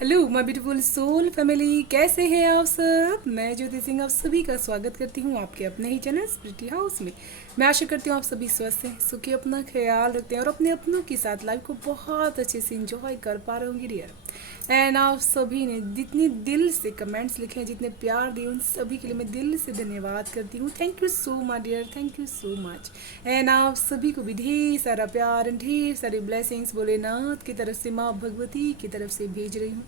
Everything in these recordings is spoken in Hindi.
Hello my beautiful soul family, कैसे हैं आप सब। मैं ज्योति सिंह आप सभी का स्वागत करती हूँ आपके अपने ही चैनल स्प्रिटी हाउस में। मैं आशा करती हूँ आप सभी स्वस्थ हैं, सुखी, अपना ख्याल रखते हैं और अपने अपनों के साथ लाइफ को बहुत अच्छे से इंजॉय कर पा रहे होंगे डियर। एंड आप सभी ने जितनी दिल से कमेंट्स लिखे हैं, जितने प्यार दिए, उन सभी के लिए मैं दिल से धन्यवाद करती हूँ। Thank you so much dear, thank you so much. And आप सभी को भी ढेर सारा प्यार एंड ढेर सारी ब्लेसिंग्स भोलेनाथ की तरफ से, माँ भगवती की तरफ से भेज रही हूँ।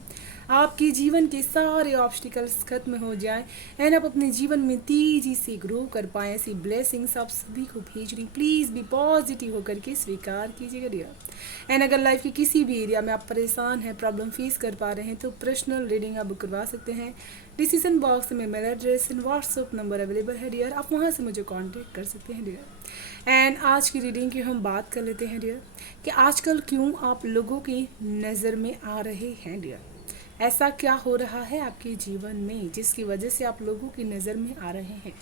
आपके जीवन के सारे ऑब्स्टिकल्स खत्म हो जाएं एंड आप अपने जीवन में तेजी से ग्रो कर पाएँ, ऐसी ब्लेसिंग्स आप सभी को भेज रही। प्लीज़ भी पॉजिटिव होकर के स्वीकार कीजिएगा डियर। एंड अगर लाइफ के किसी भी एरिया में आप परेशान हैं, प्रॉब्लम फेस कर पा रहे हैं, तो पर्सनल रीडिंग आप बुक करवा सकते हैं। डिसीजन बॉक्स में mail address and WhatsApp number available है डियर, आप वहाँ से मुझे कॉन्टेक्ट कर सकते हैं डियर। एंड आज की रीडिंग की हम बात कर लेते हैं डियर कि आजकल क्यों आप लोगों की नज़र में आ रहे हैं डियर। ऐसा क्या हो रहा है आपके जीवन में जिसकी वजह से आप लोगों की नज़र में आ रहे हैं।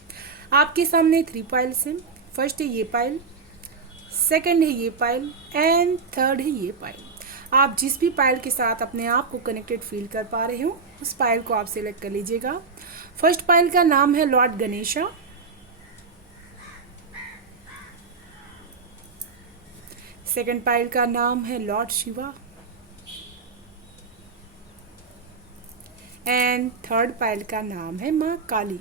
आपके सामने 3 पाइल्स हैं। फर्स्ट है ये पाइल, सेकंड है ये पाइल एंड थर्ड है ये पाइल। आप जिस भी पाइल के साथ अपने आप को कनेक्टेड फील कर पा रहे हो, उस पाइल को आप सिलेक्ट कर लीजिएगा। फर्स्ट पाइल का नाम है लॉर्ड गणेशा। सेकंड पाइल का नाम है Lord Shiva and third pile का नाम है माँ काली।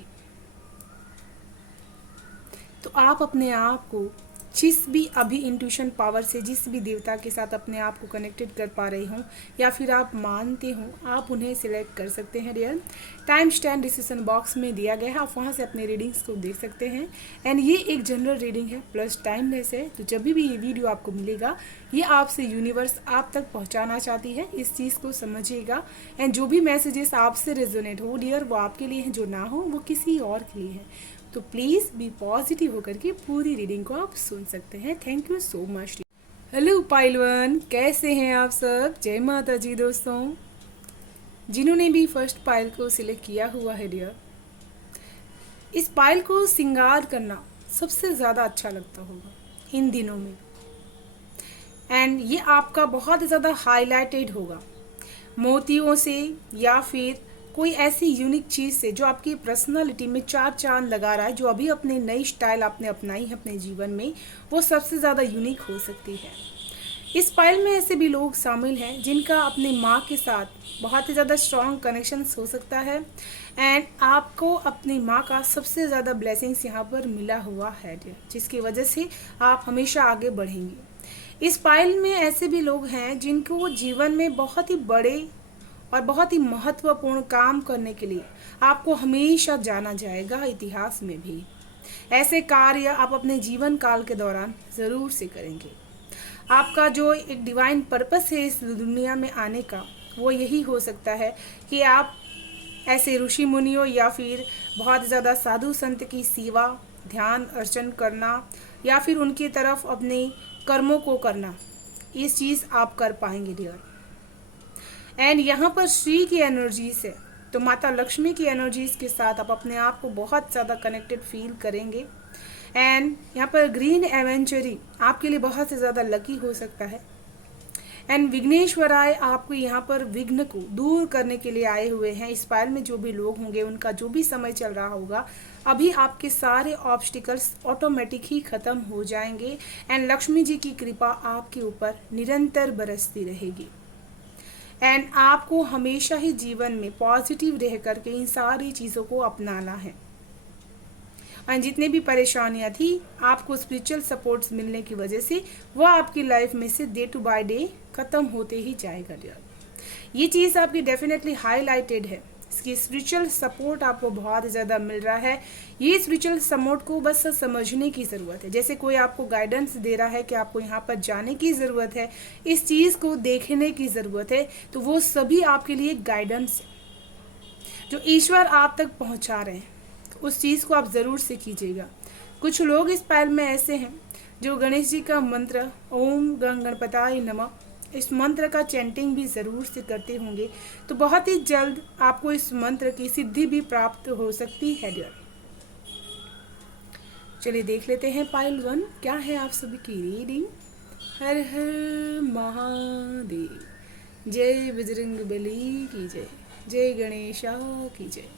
तो आप अपने आप को जिस भी अभी इंट्यूशन पावर से, जिस भी देवता के साथ अपने आप को कनेक्टेड कर पा रहे हो या फिर आप मानते हो, आप उन्हें सिलेक्ट कर सकते हैं dear. Time stand description box में दिया गया है, आप वहां से अपने रीडिंग्स को देख सकते हैं। एंड ये एक जनरल रीडिंग है प्लस टाइमलेस है, तो जब भी ये वीडियो आपको मिलेगा, ये आपसे यूनिवर्स आप तक पहुँचाना चाहती है, इस चीज़ को समझिएगा। एंड जो भी मैसेजेस आपसे रेजोनेट हो डियर, वो आपके लिए हैं, जो ना हो वो किसी और के लिए है। तो प्लीज़ बी पॉजिटिव होकर के पूरी रीडिंग को आप सुन सकते हैं। Thank you so much. Hello पाइलवन, कैसे हैं आप सब। जय माता जी दोस्तों। जिन्होंने भी फर्स्ट पाइल को सिलेक्ट किया हुआ है डियर, इस पाइल को श्रृंगार करना सबसे ज़्यादा अच्छा लगता होगा इन दिनों में। एंड ये आपका बहुत ज़्यादा हाईलाइटेड होगा मोतियों से या फिर कोई ऐसी यूनिक चीज़ से जो आपकी पर्सनालिटी में 4 चांद लगा रहा है। जो अभी अपने नई स्टाइल आपने अपनाई है अपने जीवन में, वो सबसे ज़्यादा यूनिक हो सकती है। इस पाइल में ऐसे भी लोग शामिल हैं जिनका अपनी माँ के साथ बहुत ही ज़्यादा स्ट्रॉन्ग कनेक्शन हो सकता है। एंड आपको अपनी माँ का सबसे ज़्यादा ब्लेसिंग्स यहाँ पर मिला हुआ है, जिसकी वजह से आप हमेशा आगे बढ़ेंगे। इस पाइल में ऐसे भी लोग हैं जिनको जीवन में बहुत ही बड़े और बहुत ही महत्वपूर्ण काम करने के लिए आपको हमेशा जाना जाएगा, इतिहास में भी। ऐसे कार्य आप अपने जीवन काल के दौरान ज़रूर से करेंगे। आपका जो एक डिवाइन पर्पस है इस दुनिया में आने का, वो यही हो सकता है कि आप ऐसे ऋषि मुनियों या फिर बहुत ज़्यादा साधु संत की सेवा, ध्यान अर्चन करना या फिर उनकी तरफ अपने कर्मों को करना, इस चीज़ आप कर पाएंगे डियर। एंड यहाँ पर श्री की एनर्जीज है, तो माता लक्ष्मी की एनर्जीज के साथ आप अपने आप को बहुत ज़्यादा कनेक्टेड फील करेंगे। एंड यहाँ पर ग्रीन एवेंचरी आपके लिए बहुत ही ज़्यादा लकी हो सकता है। एंड विघ्नेश्वराय आपको यहाँ पर विघ्न को दूर करने के लिए आए हुए हैं। इस पायल में जो भी लोग होंगे, उनका जो भी समय चल रहा होगा, अभी आपके सारे ऑब्स्टिकल्स ऑटोमेटिक ही ख़त्म हो जाएंगे। एंड लक्ष्मी जी की कृपा आपके ऊपर निरंतर बरसती रहेगी। एंड आपको हमेशा ही जीवन में पॉजिटिव रह करके इन सारी चीज़ों को अपनाना है। एंड जितने भी परेशानियां थी, आपको स्पिरिचुअल सपोर्ट्स मिलने की वजह से वो आपकी लाइफ में से डे टू बाय डे ख़त्म होते ही जाएगा डियर। ये चीज़ आपकी डेफिनेटली हाईलाइटेड है, इसकी स्पिरिचुअल सपोर्ट आपको बहुत ज़्यादा मिल रहा है। ये स्पिरिचुअल सपोर्ट को बस समझने की ज़रूरत है। जैसे कोई आपको गाइडेंस दे रहा है कि आपको यहाँ पर जाने की ज़रूरत है, इस चीज़ को देखने की ज़रूरत है, तो वो सभी आपके लिए गाइडेंस है जो ईश्वर आप तक पहुँचा रहे हैं। तो उस चीज़ को आप ज़रूर से कीजिएगा। कुछ लोग इस पायल में ऐसे हैं जो गणेश जी का मंत्र ओम गं गणपताय नमः, इस मंत्र का चैंटिंग भी ज़रूर से करते होंगे, तो बहुत ही जल्द आपको इस मंत्र की सिद्धि भी प्राप्त हो सकती है डियर। चलिए देख लेते हैं पाइल 1 क्या है आप सभी की रीडिंग। हर हर महादेव। जय बजरंग बली की जय, जय गणेशा की जय।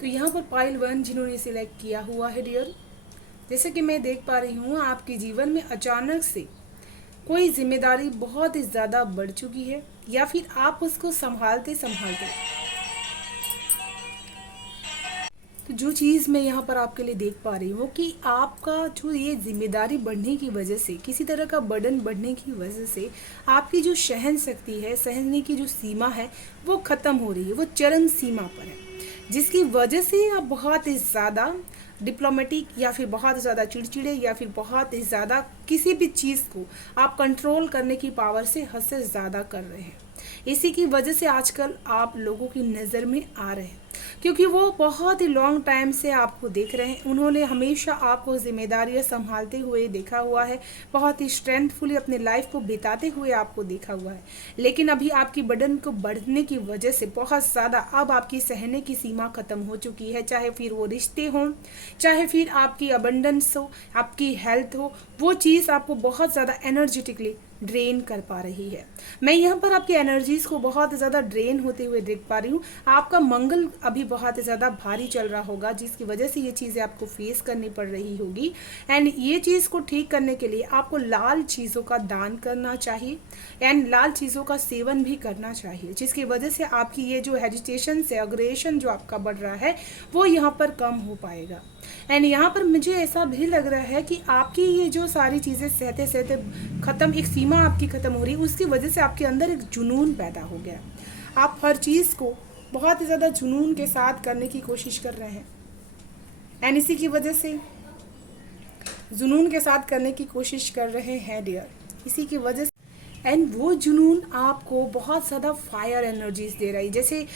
तो यहाँ पर पाइल 1 जिन्होंने सिलेक्ट किया हुआ है डियर, जैसे कि मैं देख पा रही हूँ आपके जीवन में अचानक से कोई जिम्मेदारी बहुत ही ज़्यादा बढ़ चुकी है, या फिर आप उसको संभालते संभालते, तो जो चीज़ मैं यहाँ पर आपके लिए देख पा रही हूँ कि आपका जो ये जिम्मेदारी बढ़ने की वजह से, किसी तरह का बर्डन बढ़ने की वजह से आपकी जो सहन शक्ति है, सहने की जो सीमा है वो ख़त्म हो रही है, वो चरम सीमा पर है, जिसकी वजह से आप बहुत ही ज़्यादा डिप्लोमेटिक या फिर बहुत ज़्यादा चिड़चिड़े या फिर बहुत ही ज़्यादा किसी भी चीज़ को आप कंट्रोल करने की पावर से हद से ज़्यादा कर रहे हैं। इसी की वजह से आजकल आप लोगों की नज़र में आ रहे हैं, क्योंकि वो बहुत ही लॉन्ग टाइम से आपको देख रहे हैं। उन्होंने हमेशा आपको जिम्मेदारियां संभालते हुए देखा हुआ है, बहुत ही स्ट्रेंथफुली अपनी लाइफ को बिताते हुए आपको देखा हुआ है। लेकिन अभी आपकी बर्डन को बढ़ने की वजह से बहुत ज़्यादा अब आपकी सहने की सीमा ख़त्म हो चुकी है, चाहे फिर वो रिश्ते हों, चाहे फिर आपकी अबंडेंस हो, आपकी हेल्थ हो, वो चीज़ आपको बहुत ज़्यादा एनर्जेटिकली ड्रेन कर पा रही है। मैं यहाँ पर आपकी एनर्जीज को बहुत ज़्यादा ड्रेन होते हुए देख पा रही हूँ। आपका मंगल अभी बहुत ज़्यादा भारी चल रहा होगा, जिसकी वजह से ये चीज़ें आपको फेस करनी पड़ रही होगी। एंड ये चीज़ को ठीक करने के लिए आपको लाल चीज़ों का दान करना चाहिए एंड लाल चीज़ों का सेवन भी करना चाहिए, जिसकी वजह से आपकी ये जो हेजिटेशन से अग्रेशन जो आपका बढ़ रहा है वो यहाँ पर कम हो पाएगा। एंड यहाँ पर मुझे ऐसा भी लग रहा है कि आपकी ये जो सारी चीज़ें सहते सहते ख़त्म, एक सीमा आपकी ख़त्म हो रही है, उसकी वजह से आपके अंदर एक जुनून पैदा हो गया। आप हर चीज़ को बहुत ही ज़्यादा जुनून के साथ करने की कोशिश कर रहे हैं, एंड इसी की वजह से जुनून के साथ करने की कोशिश कर रहे हैं डियर, इसी की वजह से एंड वो जुनून आपको बहुत ज़्यादा फायर एनर्जीज दे रही है। जैसे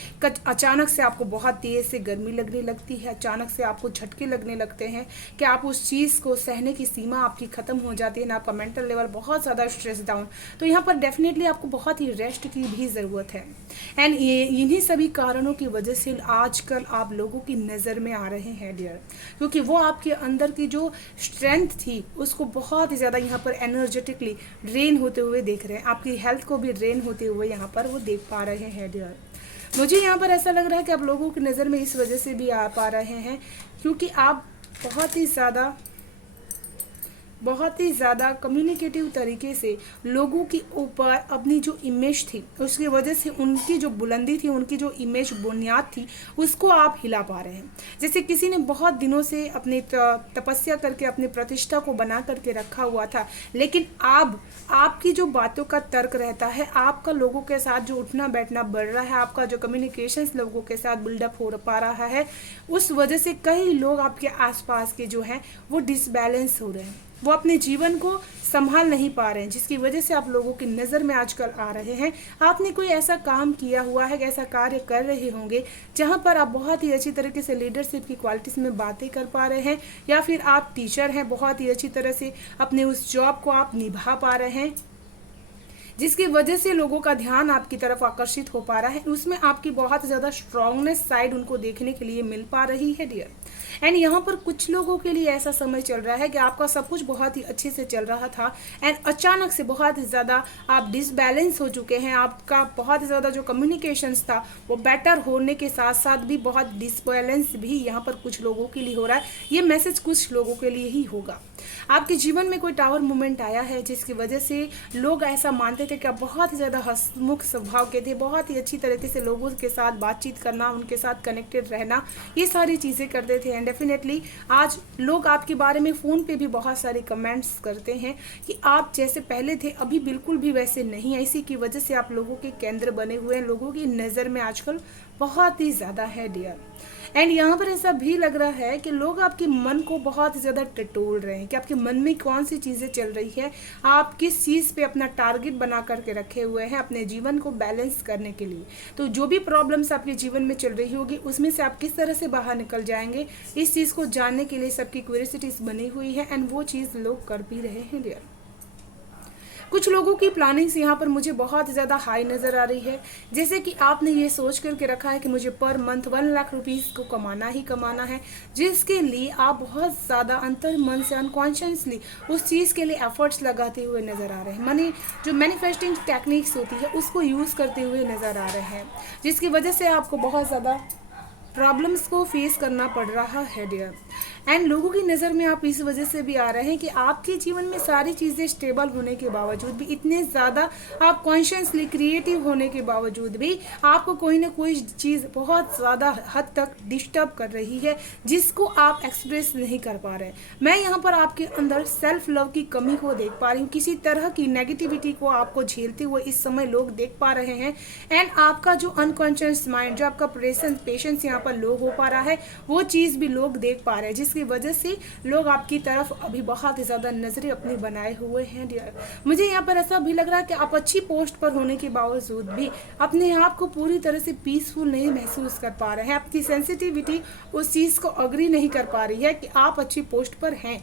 अचानक से आपको बहुत तेज़ से गर्मी लगने लगती है, अचानक से आपको झटके लगने लगते हैं कि आप उस चीज़ को सहने की सीमा आपकी ख़त्म हो जाती है ना, आपका मेंटल लेवल बहुत ज़्यादा स्ट्रेस डाउन। तो यहाँ पर डेफिनेटली आपको बहुत ही रेस्ट की भी ज़रूरत है। एंड ये इन्हीं सभी कारणों की वजह से आजकल आप लोगों की नज़र में आ रहे हैं डियर, क्योंकि वो आपके अंदर की जो स्ट्रेंथ थी उसको बहुत ही ज़्यादा यहाँ पर एनर्जेटिकली ड्रेन होते हुए देख रहे हैं, आपकी हेल्थ को भी ड्रेन होते हुए यहाँ पर वो देख पा रहे हैं डियर। मुझे यहाँ पर ऐसा लग रहा है कि आप लोगों की नज़र में इस वजह से भी आ पा रहे हैं क्योंकि आप बहुत ही ज़्यादा बहुत ही ज़्यादा कम्युनिकेटिव तरीके से लोगों के ऊपर अपनी जो इमेज थी उसकी वजह से उनकी जो बुलंदी थी, उनकी जो इमेज बुनियाद थी, उसको आप हिला पा रहे हैं। जैसे किसी ने बहुत दिनों से अपनी तपस्या करके अपनी प्रतिष्ठा को बना करके रखा हुआ था, लेकिन अब आपकी जो बातों का तर्क रहता है, आपका लोगों के साथ जो उठना बैठना बढ़ रहा है, आपका जो कम्युनिकेशंस लोगों के साथ बिल्डअप हो पा रहा है, उस वजह से कई लोग आपके आसपास के जो हैं वो डिसबैलेंस हो रहे हैं, वो अपने जीवन को संभाल नहीं पा रहे हैं, जिसकी वजह से आप लोगों की नज़र में आजकल आ रहे हैं। आपने कोई ऐसा काम किया हुआ है, ऐसा कार्य कर रहे होंगे जहां पर आप बहुत ही अच्छी तरीके से लीडरशिप की क्वालिटीज़ में बातें कर पा रहे हैं, या फिर आप टीचर हैं, बहुत ही अच्छी तरह से अपने उस जॉब को आप निभा पा रहे हैं, जिसकी वजह से लोगों का ध्यान आपकी तरफ आकर्षित हो पा रहा है। उसमें आपकी बहुत ज़्यादा स्ट्रांगनेस साइड उनको देखने के लिए मिल पा रही है डियर। एंड यहाँ पर कुछ लोगों के लिए ऐसा समय चल रहा है कि आपका सब कुछ बहुत ही अच्छे से चल रहा था एंड अचानक से बहुत ही ज़्यादा आप डिसबैलेंस हो चुके हैं। आपका बहुत ही ज़्यादा जो कम्युनिकेशंस था वो बेटर होने के साथ साथ भी बहुत डिसबैलेंस भी यहाँ पर कुछ लोगों के लिए हो रहा है। ये मैसेज कुछ लोगों के लिए ही होगा। आपके जीवन में कोई टावर मोमेंट आया है जिसकी वजह से लोग ऐसा मानते थे कि आप बहुत ही ज़्यादा हंसमुख स्वभाव के थे, बहुत ही अच्छी तरीके से लोगों के साथ बातचीत करना, उनके साथ कनेक्टेड रहना, ये सारी चीज़ें करते थे। एंड डेफिनेटली आज लोग आपके बारे में फ़ोन पे भी बहुत सारे कमेंट्स करते हैं कि आप जैसे पहले थे अभी बिल्कुल भी वैसे नहीं है। इसी की वजह से आप लोगों के केंद्र बने हुए हैं, लोगों की नज़र में आजकल बहुत ही ज़्यादा है डियर। एंड यहाँ पर ऐसा भी लग रहा है कि लोग आपके मन को बहुत ज़्यादा टटोल रहे हैं कि आपके मन में कौन सी चीज़ें चल रही है, आप किस चीज़ पे अपना टारगेट बना करके रखे हुए हैं अपने जीवन को बैलेंस करने के लिए। तो जो भी प्रॉब्लम्स आपके जीवन में चल रही होगी उसमें से आप किस तरह से बाहर निकल जाएंगे, इस चीज़ को जानने के लिए सबकी क्यूरियोसिटीज बनी हुई है एंड वो चीज़ लोग कर भी रहे हैं डियर। कुछ लोगों की प्लानिंग्स यहाँ पर मुझे बहुत ज़्यादा हाई नज़र आ रही है, जैसे कि आपने ये सोच करके रखा है कि मुझे पर मंथ 1 लाख रुपीज़ को कमाना ही कमाना है, जिसके लिए आप बहुत ज़्यादा अंतर मन से अनकॉन्शियसली उस चीज़ के लिए एफर्ट्स लगाते हुए नज़र आ रहे हैं। मनी जो मैन्युफैक्चरिंग टेक्निक्स होती है उसको यूज़ करते हुए नज़र आ रहे हैं, जिसकी वजह से आपको बहुत ज़्यादा प्रॉब्लम्स को फेस करना पड़ रहा है डियर। एंड लोगों की नज़र में आप इस वजह से भी आ रहे हैं कि आपके जीवन में सारी चीज़ें स्टेबल होने के बावजूद भी, इतने ज़्यादा आप कॉन्शियसली क्रिएटिव होने के बावजूद भी आपको कोई ना कोई चीज़ बहुत ज़्यादा हद तक डिस्टर्ब कर रही है, जिसको आप एक्सप्रेस नहीं कर पा रहे। मैं यहाँ पर आपके अंदर सेल्फ लव की कमी को देख पा रही हूँ, किसी तरह की नेगेटिविटी को आपको झेलते हुए इस समय लोग देख पा रहे हैं। एंड आपका जो अनकॉन्शियस माइंड, जो आपका पेशेंस यहाँ पर लो हो पा रहा है, वो चीज़ भी लोग देख पा रहे हैं, जिसकी वजह से लोग आपकी तरफ अभी बहुत ज़्यादा नज़रें अपनी बनाए हुए हैं डियर। मुझे यहाँ पर ऐसा भी लग रहा है कि आप अच्छी पोस्ट पर होने के बावजूद भी अपने आप को पूरी तरह से पीसफुल नहीं महसूस कर पा रहे हैं। आपकी सेंसिटिविटी उस चीज़ को अग्री नहीं कर पा रही है कि आप अच्छी पोस्ट पर हैं।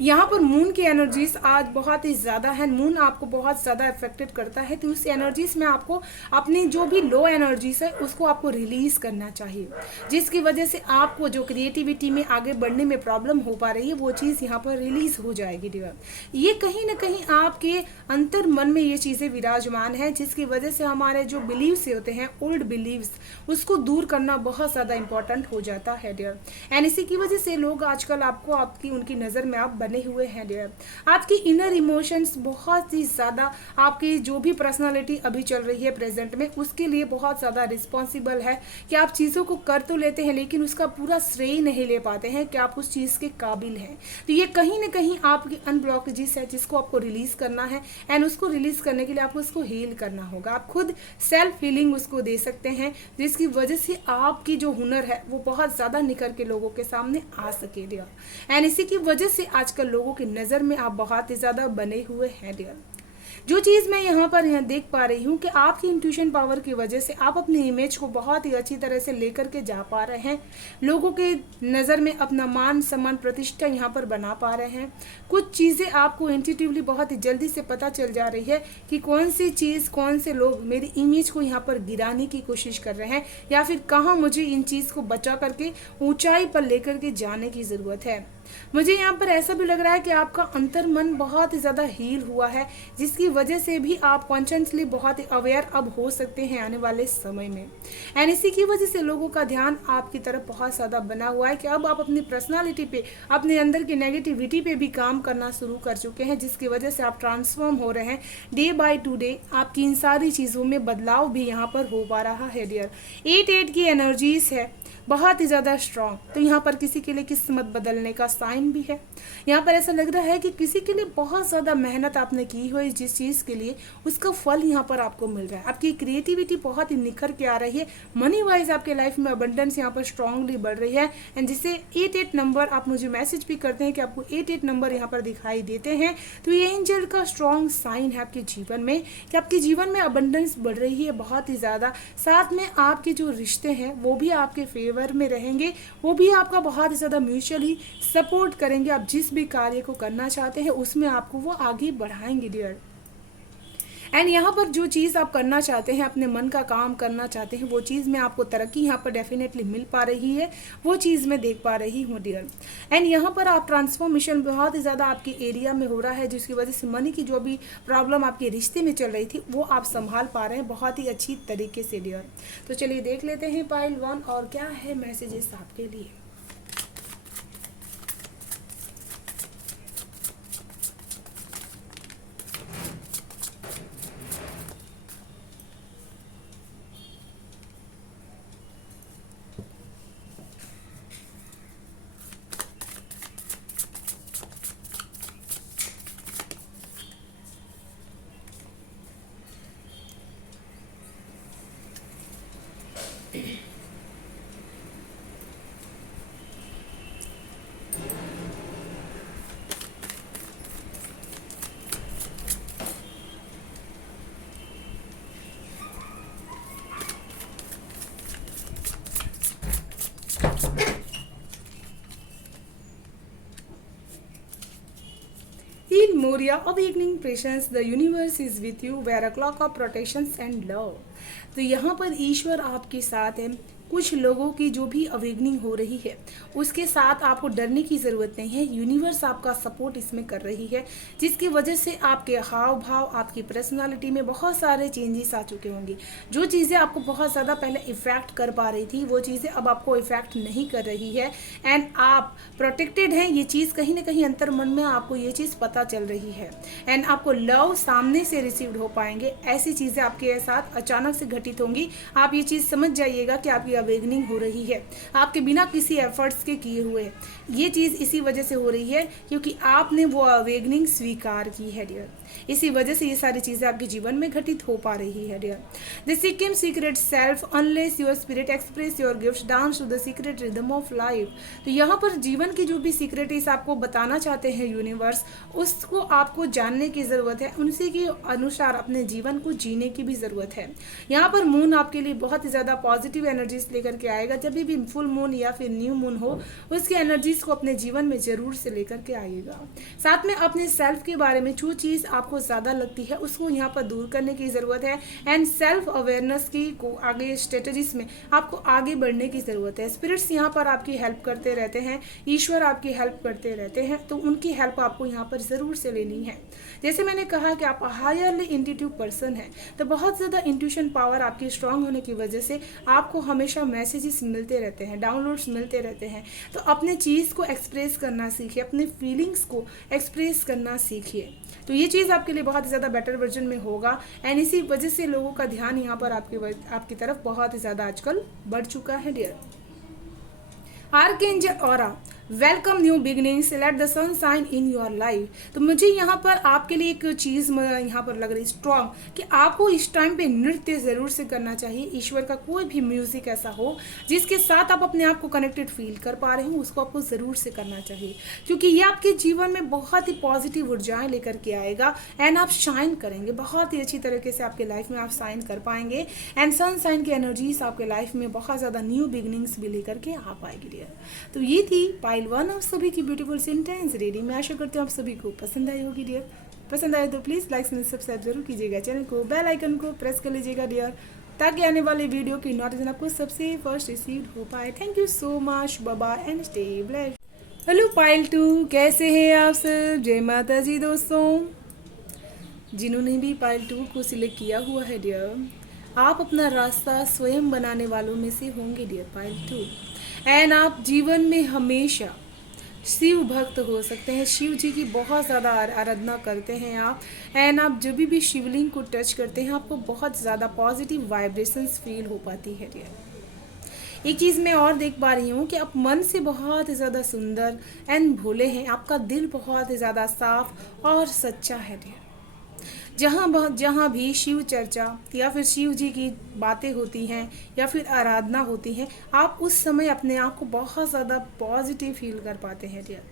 यहाँ पर मून की एनर्जीज आज बहुत ही ज़्यादा है, मून आपको बहुत ज़्यादा इफेक्टेड करता है, तो उस एनर्जीज में आपको अपनी जो भी लो एनर्जीज है उसको आपको रिलीज़ करना चाहिए, जिसकी वजह से आपको जो क्रिएटिविटी में आगे बढ़ने में प्रॉब्लम हो पा रही है वो चीज़ यहाँ पर रिलीज़ हो जाएगी डियर। ये कहीं ना कहीं आपके अंतर मन में ये चीज़ें विराजमान है, जिसकी वजह से हमारे जो बिलीव्स होते हैं, ओल्ड बिलीव्स, उसको दूर करना बहुत ज़्यादा इंपॉर्टेंट हो जाता है डियर। एंड इसी की वजह से लोग आजकल आपको आपकी उनकी नज़र में आप बने हुए हैं डियर। आपकी इनर इमोशंस बहुत ही ज़्यादा, आपकी जो भी पर्सनालिटी अभी चल रही है प्रेजेंट में, उसके लिए बहुत ज़्यादा रिस्पॉन्सिबल है कि आप चीज़ों को कर तो लेते हैं लेकिन उसका पूरा श्रेय नहीं ले पाते हैं कि आप उस चीज़ के काबिल हैं। तो ये कहीं ना कहीं आपकी अनब्लॉकेजेस है जिसको आपको रिलीज़ करना है एंड उसको रिलीज़ करने के लिए आपको उसको हील करना होगा। आप खुद सेल्फ हीलिंग उसको दे सकते हैं, जिसकी वजह से आपकी जो हुनर है वो बहुत ज़्यादा निखर के लोगों के सामने आ सके डियर। एंड इसी की वजह से आजकल लोगों की नज़र में आप बहुत ही ज़्यादा बने हुए हैं डियर। जो चीज़ मैं यहाँ पर देख पा रही हूँ कि आपकी इंट्यूशन पावर की वजह से आप अपनी इमेज को बहुत ही अच्छी तरह से लेकर के जा पा रहे हैं, लोगों के नज़र में अपना मान सम्मान प्रतिष्ठा यहाँ पर बना पा रहे हैं। कुछ चीज़ें आपको इंट्यूटिवली बहुत ही जल्दी से पता चल जा रही है कि कौन सी चीज़, कौन से लोग मेरी इमेज को यहाँ पर गिराने की कोशिश कर रहे हैं, या फिर कहाँ मुझे इन चीज़ को बचा करके ऊंचाई पर लेकर के जाने की ज़रूरत है। मुझे यहाँ पर ऐसा भी लग रहा है कि आपका अंतर मन बहुत ही ज़्यादा हील हुआ है, जिसकी वजह से भी आप कॉन्शियसली बहुत ही अवेयर अब हो सकते हैं आने वाले समय में। एंड इसी की वजह से लोगों का ध्यान आपकी तरफ बहुत ज़्यादा बना हुआ है कि अब आप अपनी पर्सनालिटी पे, अपने अंदर की नेगेटिविटी पे भी काम करना शुरू कर चुके हैं, जिसकी वजह से आप ट्रांसफॉर्म हो रहे हैं। डे बाय टू डे आपकी इन सारी चीज़ों में बदलाव भी यहाँ पर हो पा रहा है डियर। 8 की एनर्जीज है बहुत ही ज़्यादा स्ट्रांग, तो यहाँ पर किसी के लिए किस्मत बदलने का साइन भी है। यहाँ पर ऐसा लग रहा है कि किसी के लिए बहुत ज़्यादा मेहनत आपने की हो जिस चीज़ के लिए, उसका फल यहाँ पर आपको मिल रहा है। आपकी क्रिएटिविटी बहुत ही निखर के आ रही है। मनी वाइज आपके लाइफ में अबंडेंस यहाँ पर स्ट्रांगली बढ़ रही है। एंड जिससे 8 नंबर आप मुझे मैसेज भी करते हैं कि आपको 8 नंबर यहाँ पर दिखाई देते हैं, तो ये एंजल का स्ट्रॉन्ग साइन है आपके जीवन में कि आपके जीवन में अबंडेंस बढ़ रही है बहुत ही ज़्यादा। साथ में आपके जो रिश्ते हैं वो भी आपके फेवर में रहेंगे, वो भी आपका बहुत ही ज़्यादा म्यूचुअली सपोर्ट करेंगे। आप जिस भी कार्य को करना चाहते हैं उसमें आपको वो आगे बढ़ाएंगे डियर। एंड यहाँ पर जो चीज़ आप करना चाहते हैं, अपने मन का काम करना चाहते हैं, वो चीज़ में आपको तरक्की यहाँ पर डेफिनेटली मिल पा रही है, वो चीज़ मैं देख पा रही हूँ डियर। एंड यहाँ पर आप ट्रांसफॉर्मेशन बहुत ही ज़्यादा आपके एरिया में हो रहा है, जिसकी वजह से मनी की जो भी प्रॉब्लम आपके रिश्ते में चल रही थी वो आप संभाल पा रहे हैं बहुत ही अच्छी तरीके से डियर। तो चलिए देख लेते हैं पाइल 1 और क्या है मैसेजेस आपके लिए। In Moria, awakening presence, the universe is with you, where a clock of protections and love. तो यहाँ पर ईश्वर आपके साथ है। कुछ लोगों की जो भी अवेगनिंग हो रही है उसके साथ आपको डरने की ज़रूरत नहीं है। यूनिवर्स आपका सपोर्ट इसमें कर रही है, जिसकी वजह से आपके हाव भाव, आपकी पर्सनालिटी में बहुत सारे चेंजेस आ चुके होंगे। जो चीज़ें आपको बहुत ज़्यादा पहले इफ़ेक्ट कर पा रही थी वो चीज़ें अब आपको इफ़ेक्ट नहीं कर रही है। एंड आप प्रोटेक्टेड हैं, ये चीज़ कहीं ना कहीं अंतर मन में आपको ये चीज़ पता चल रही है। एंड आपको लव सामने से रिसीव्ड हो पाएंगे। ऐसी चीज़ें आपके साथ अचानक से घटित होंगी। आप ये चीज़ समझ जाइएगा कि आपकी अवेगनिंग हो रही है आपके बिना किसी एफर्ट्स के किए हुए। ये चीज़ इसी वजह से हो रही है क्योंकि आपने वो अवेगनिंग स्वीकार की है डियर। इसी वजह से ये सारी चीज़ें आपके जीवन में घटित हो पा रही है dear. The secret secret self unless your spirit express your gift dance to the secret rhythm of life. तो यहाँ पर जीवन की जो भी सीक्रेट आपको बताना चाहते हैं यूनिवर्स, उसको आपको जानने की ज़रूरत है। उनसे के अनुसार अपने जीवन को जीने की भी ज़रूरत है। यहाँ पर मून आपके लिए बहुत ही ज़्यादा पॉजिटिव एनर्जीज लेकर के आएगा। जब भी फुल मून या फिर न्यू मून हो, उसके एनर्जीज को अपने जीवन में ज़रूर से लेकर के आइएगा। साथ में अपने सेल्फ के बारे में जो चीज़ आपको ज़्यादा लगती है उसको यहाँ पर दूर करने की ज़रूरत है। एंड सेल्फ अवेयरनेस की को आगे स्ट्रेटजीज में आपको आगे बढ़ने की ज़रूरत है। स्पिरिट्स यहाँ पर आपकी हेल्प करते रहते हैं, ईश्वर आपकी हेल्प करते रहते हैं, तो उनकी हेल्प आपको यहाँ पर ज़रूर से लेनी है। जैसे मैंने कहा कि आप हायरली इंट्यूटिव पर्सन है, तो बहुत ज़्यादा इंट्यूशन पावर आपकी स्ट्रांग होने की वजह से आपको हमेशा मैसेजेस मिलते रहते हैं, डाउनलोड्स मिलते रहते हैं। तो अपने चीज़ को एक्सप्रेस करना सीखिए, अपने फीलिंग्स को एक्सप्रेस करना सीखिए, तो ये चीज़ आपके लिए बहुत ही ज़्यादा बेटर वर्जन में होगा। एंड इसी वजह से लोगों का ध्यान यहाँ पर आपकी तरफ बहुत ही ज़्यादा आजकल बढ़ चुका है dear. Archangel aura, welcome new beginnings, let the sun shine in your life. तो मुझे यहाँ पर आपके लिए एक चीज़ यहाँ पर लग रही स्ट्रॉन्ग कि आपको इस टाइम पे नृत्य ज़रूर से करना चाहिए। ईश्वर का कोई भी म्यूजिक ऐसा हो जिसके साथ आप अपने आप को कनेक्टेड फील कर पा रहे हो, उसको आपको ज़रूर से करना चाहिए, क्योंकि ये आपके जीवन में बहुत ही पॉजिटिव ऊर्जाएँ लेकर के आएगा। एंड आप शाइन करेंगे बहुत ही अच्छी तरीके से, आपके लाइफ में आप शाइन कर पाएंगे। एंड सन शाइन की एनर्जीज आपके लाइफ में बहुत ज़्यादा न्यू बिगनिंग्स भी लेकर के आ पाएगी डियर। तो ये थी पाइल 1 आप सभी की ब्यूटीफुल सेंटेंस रीडिंग। मैं आशा करती हूँ आप सभी को पसंद आई होगी डियर। पसंद आए तो प्लीज़ लाइक एंड सब्सक्राइब जरूर कीजिएगा, चैनल को बेल आइकन को प्रेस कर लीजिएगा डियर, ताकि आने वाले वीडियो की नोटिफिकेशन आपको सबसे फर्स्ट रिसीव हो पाए। Thank you so much, bye bye and stay blessed. Hello pile two, कैसे हैं आप सब? जय माता जी दोस्तों। जिन्होंने भी पाइल टू को सिलेक्ट किया हुआ है डियर, आप अपना रास्ता स्वयं बनाने वालों में से होंगे डियर पाइल टू। एंड आप जीवन में हमेशा शिव भक्त हो सकते हैं। शिव जी की बहुत ज़्यादा आराधना करते हैं आप। एंड आप जब भी शिवलिंग को टच करते हैं आपको बहुत ज़्यादा पॉजिटिव वाइब्रेशंस फील हो पाती है डियर। एक चीज़ मैं और देख पा रही हूँ कि आप मन से बहुत ही ज़्यादा सुंदर एंड भोले हैं। आपका दिल बहुत ही ज़्यादा साफ और सच्चा है डियर। जहाँ भी शिव चर्चा या फिर शिव जी की बातें होती हैं या फिर आराधना होती हैं, आप उस समय अपने आप को बहुत ज़्यादा पॉजिटिव फील कर पाते हैं डियर।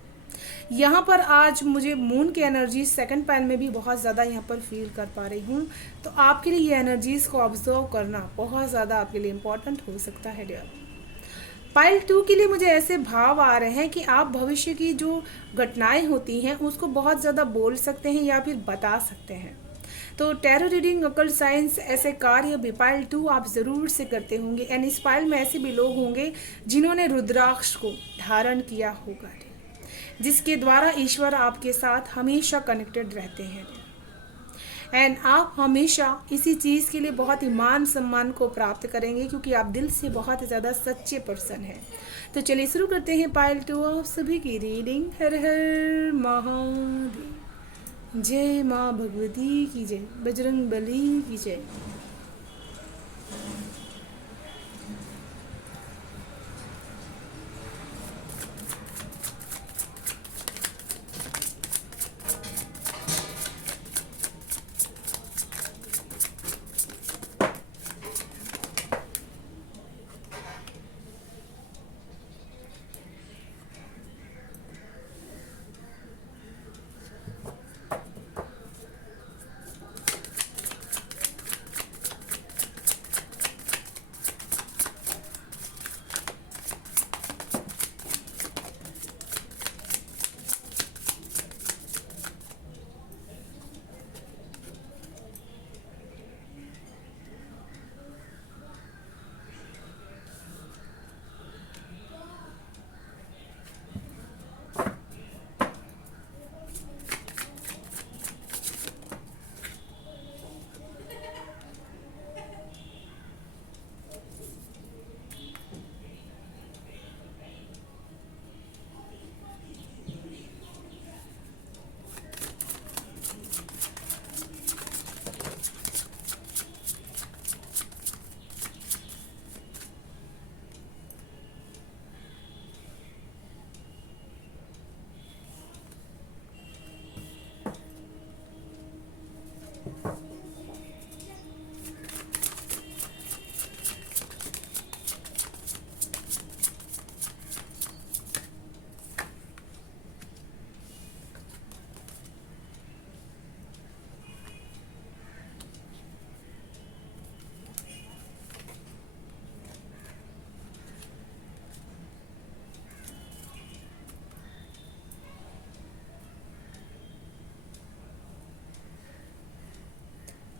यहाँ पर आज मुझे मून की एनर्जी सेकंड पैन में भी बहुत ज़्यादा यहाँ पर फील कर पा रही हूँ। तो आपके लिए ये एनर्जीज़ को ऑब्जर्व करना बहुत ज़्यादा आपके लिए इम्पोर्टेंट हो सकता है डियर। पाइल टू के लिए मुझे ऐसे भाव आ रहे हैं कि आप भविष्य की जो घटनाएं होती हैं उसको बहुत ज़्यादा बोल सकते हैं या फिर बता सकते हैं। तो टैरो रीडिंग, अकल्ट साइंस ऐसे कार्य भी पाइल टू आप ज़रूर से करते होंगे। एंड इस पाइल में ऐसे भी लोग होंगे जिन्होंने रुद्राक्ष को धारण किया होगा, जिसके द्वारा ईश्वर आपके साथ हमेशा कनेक्टेड रहते हैं। एंड आप हमेशा इसी चीज़ के लिए बहुत ही मान सम्मान को प्राप्त करेंगे क्योंकि आप दिल से बहुत ज़्यादा सच्चे पर्सन हैं। तो चलिए शुरू करते हैं पाइल टू आप सभी की रीडिंग। हर हर महादेव। जय माँ भगवती की जय, बजरंग बली की जय।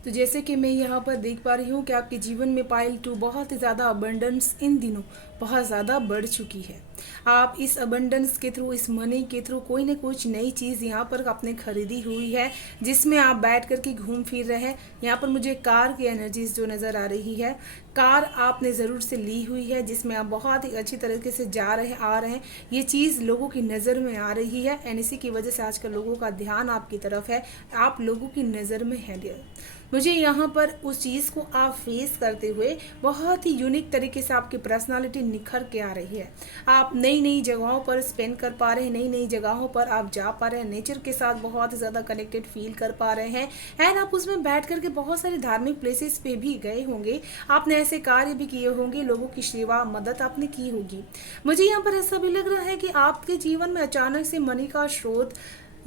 तो जैसे कि मैं यहाँ पर देख पा रही हूँ कि आपके जीवन में पाइल टू बहुत ही ज़्यादा अबंडेंस इन दिनों बहुत ज़्यादा बढ़ चुकी है। आप इस अबंडेंस के थ्रू, इस मनी के थ्रू कोई ना कुछ नई चीज़ यहाँ पर आपने खरीदी हुई है जिसमें आप बैठ कर के घूम फिर रहे हैं। यहाँ पर मुझे कार की एनर्जीज जो नज़र आ रही है, कार आपने ज़रूर से ली हुई है जिसमें आप बहुत ही अच्छी तरीके से जा रहे आ रहे हैं। ये चीज़ लोगों की नज़र में आ रही है एंड इसी की वजह से आजकल लोगों का ध्यान आपकी तरफ है, आप लोगों की नज़र में है डियर। मुझे यहाँ पर उस चीज़ को आप फेस करते हुए बहुत ही यूनिक तरीके से आपकी पर्सनालिटी निखर के आ रही है। आप नई नई जगहों पर स्पेंड कर पा रहे हैं, नई नई जगहों पर आप जा पा रहे हैं, नेचर के साथ बहुत ज़्यादा कनेक्टेड फील कर पा रहे हैं। एंड आप उसमें बैठ करके बहुत सारे धार्मिक प्लेसेस पे भी गए होंगे, आपने ऐसे कार्य भी किए होंगे, लोगों की सेवा मदद आपने की होगी। मुझे यहाँ पर ऐसा भी लग रहा है कि आपके जीवन में अचानक से मनी का स्रोत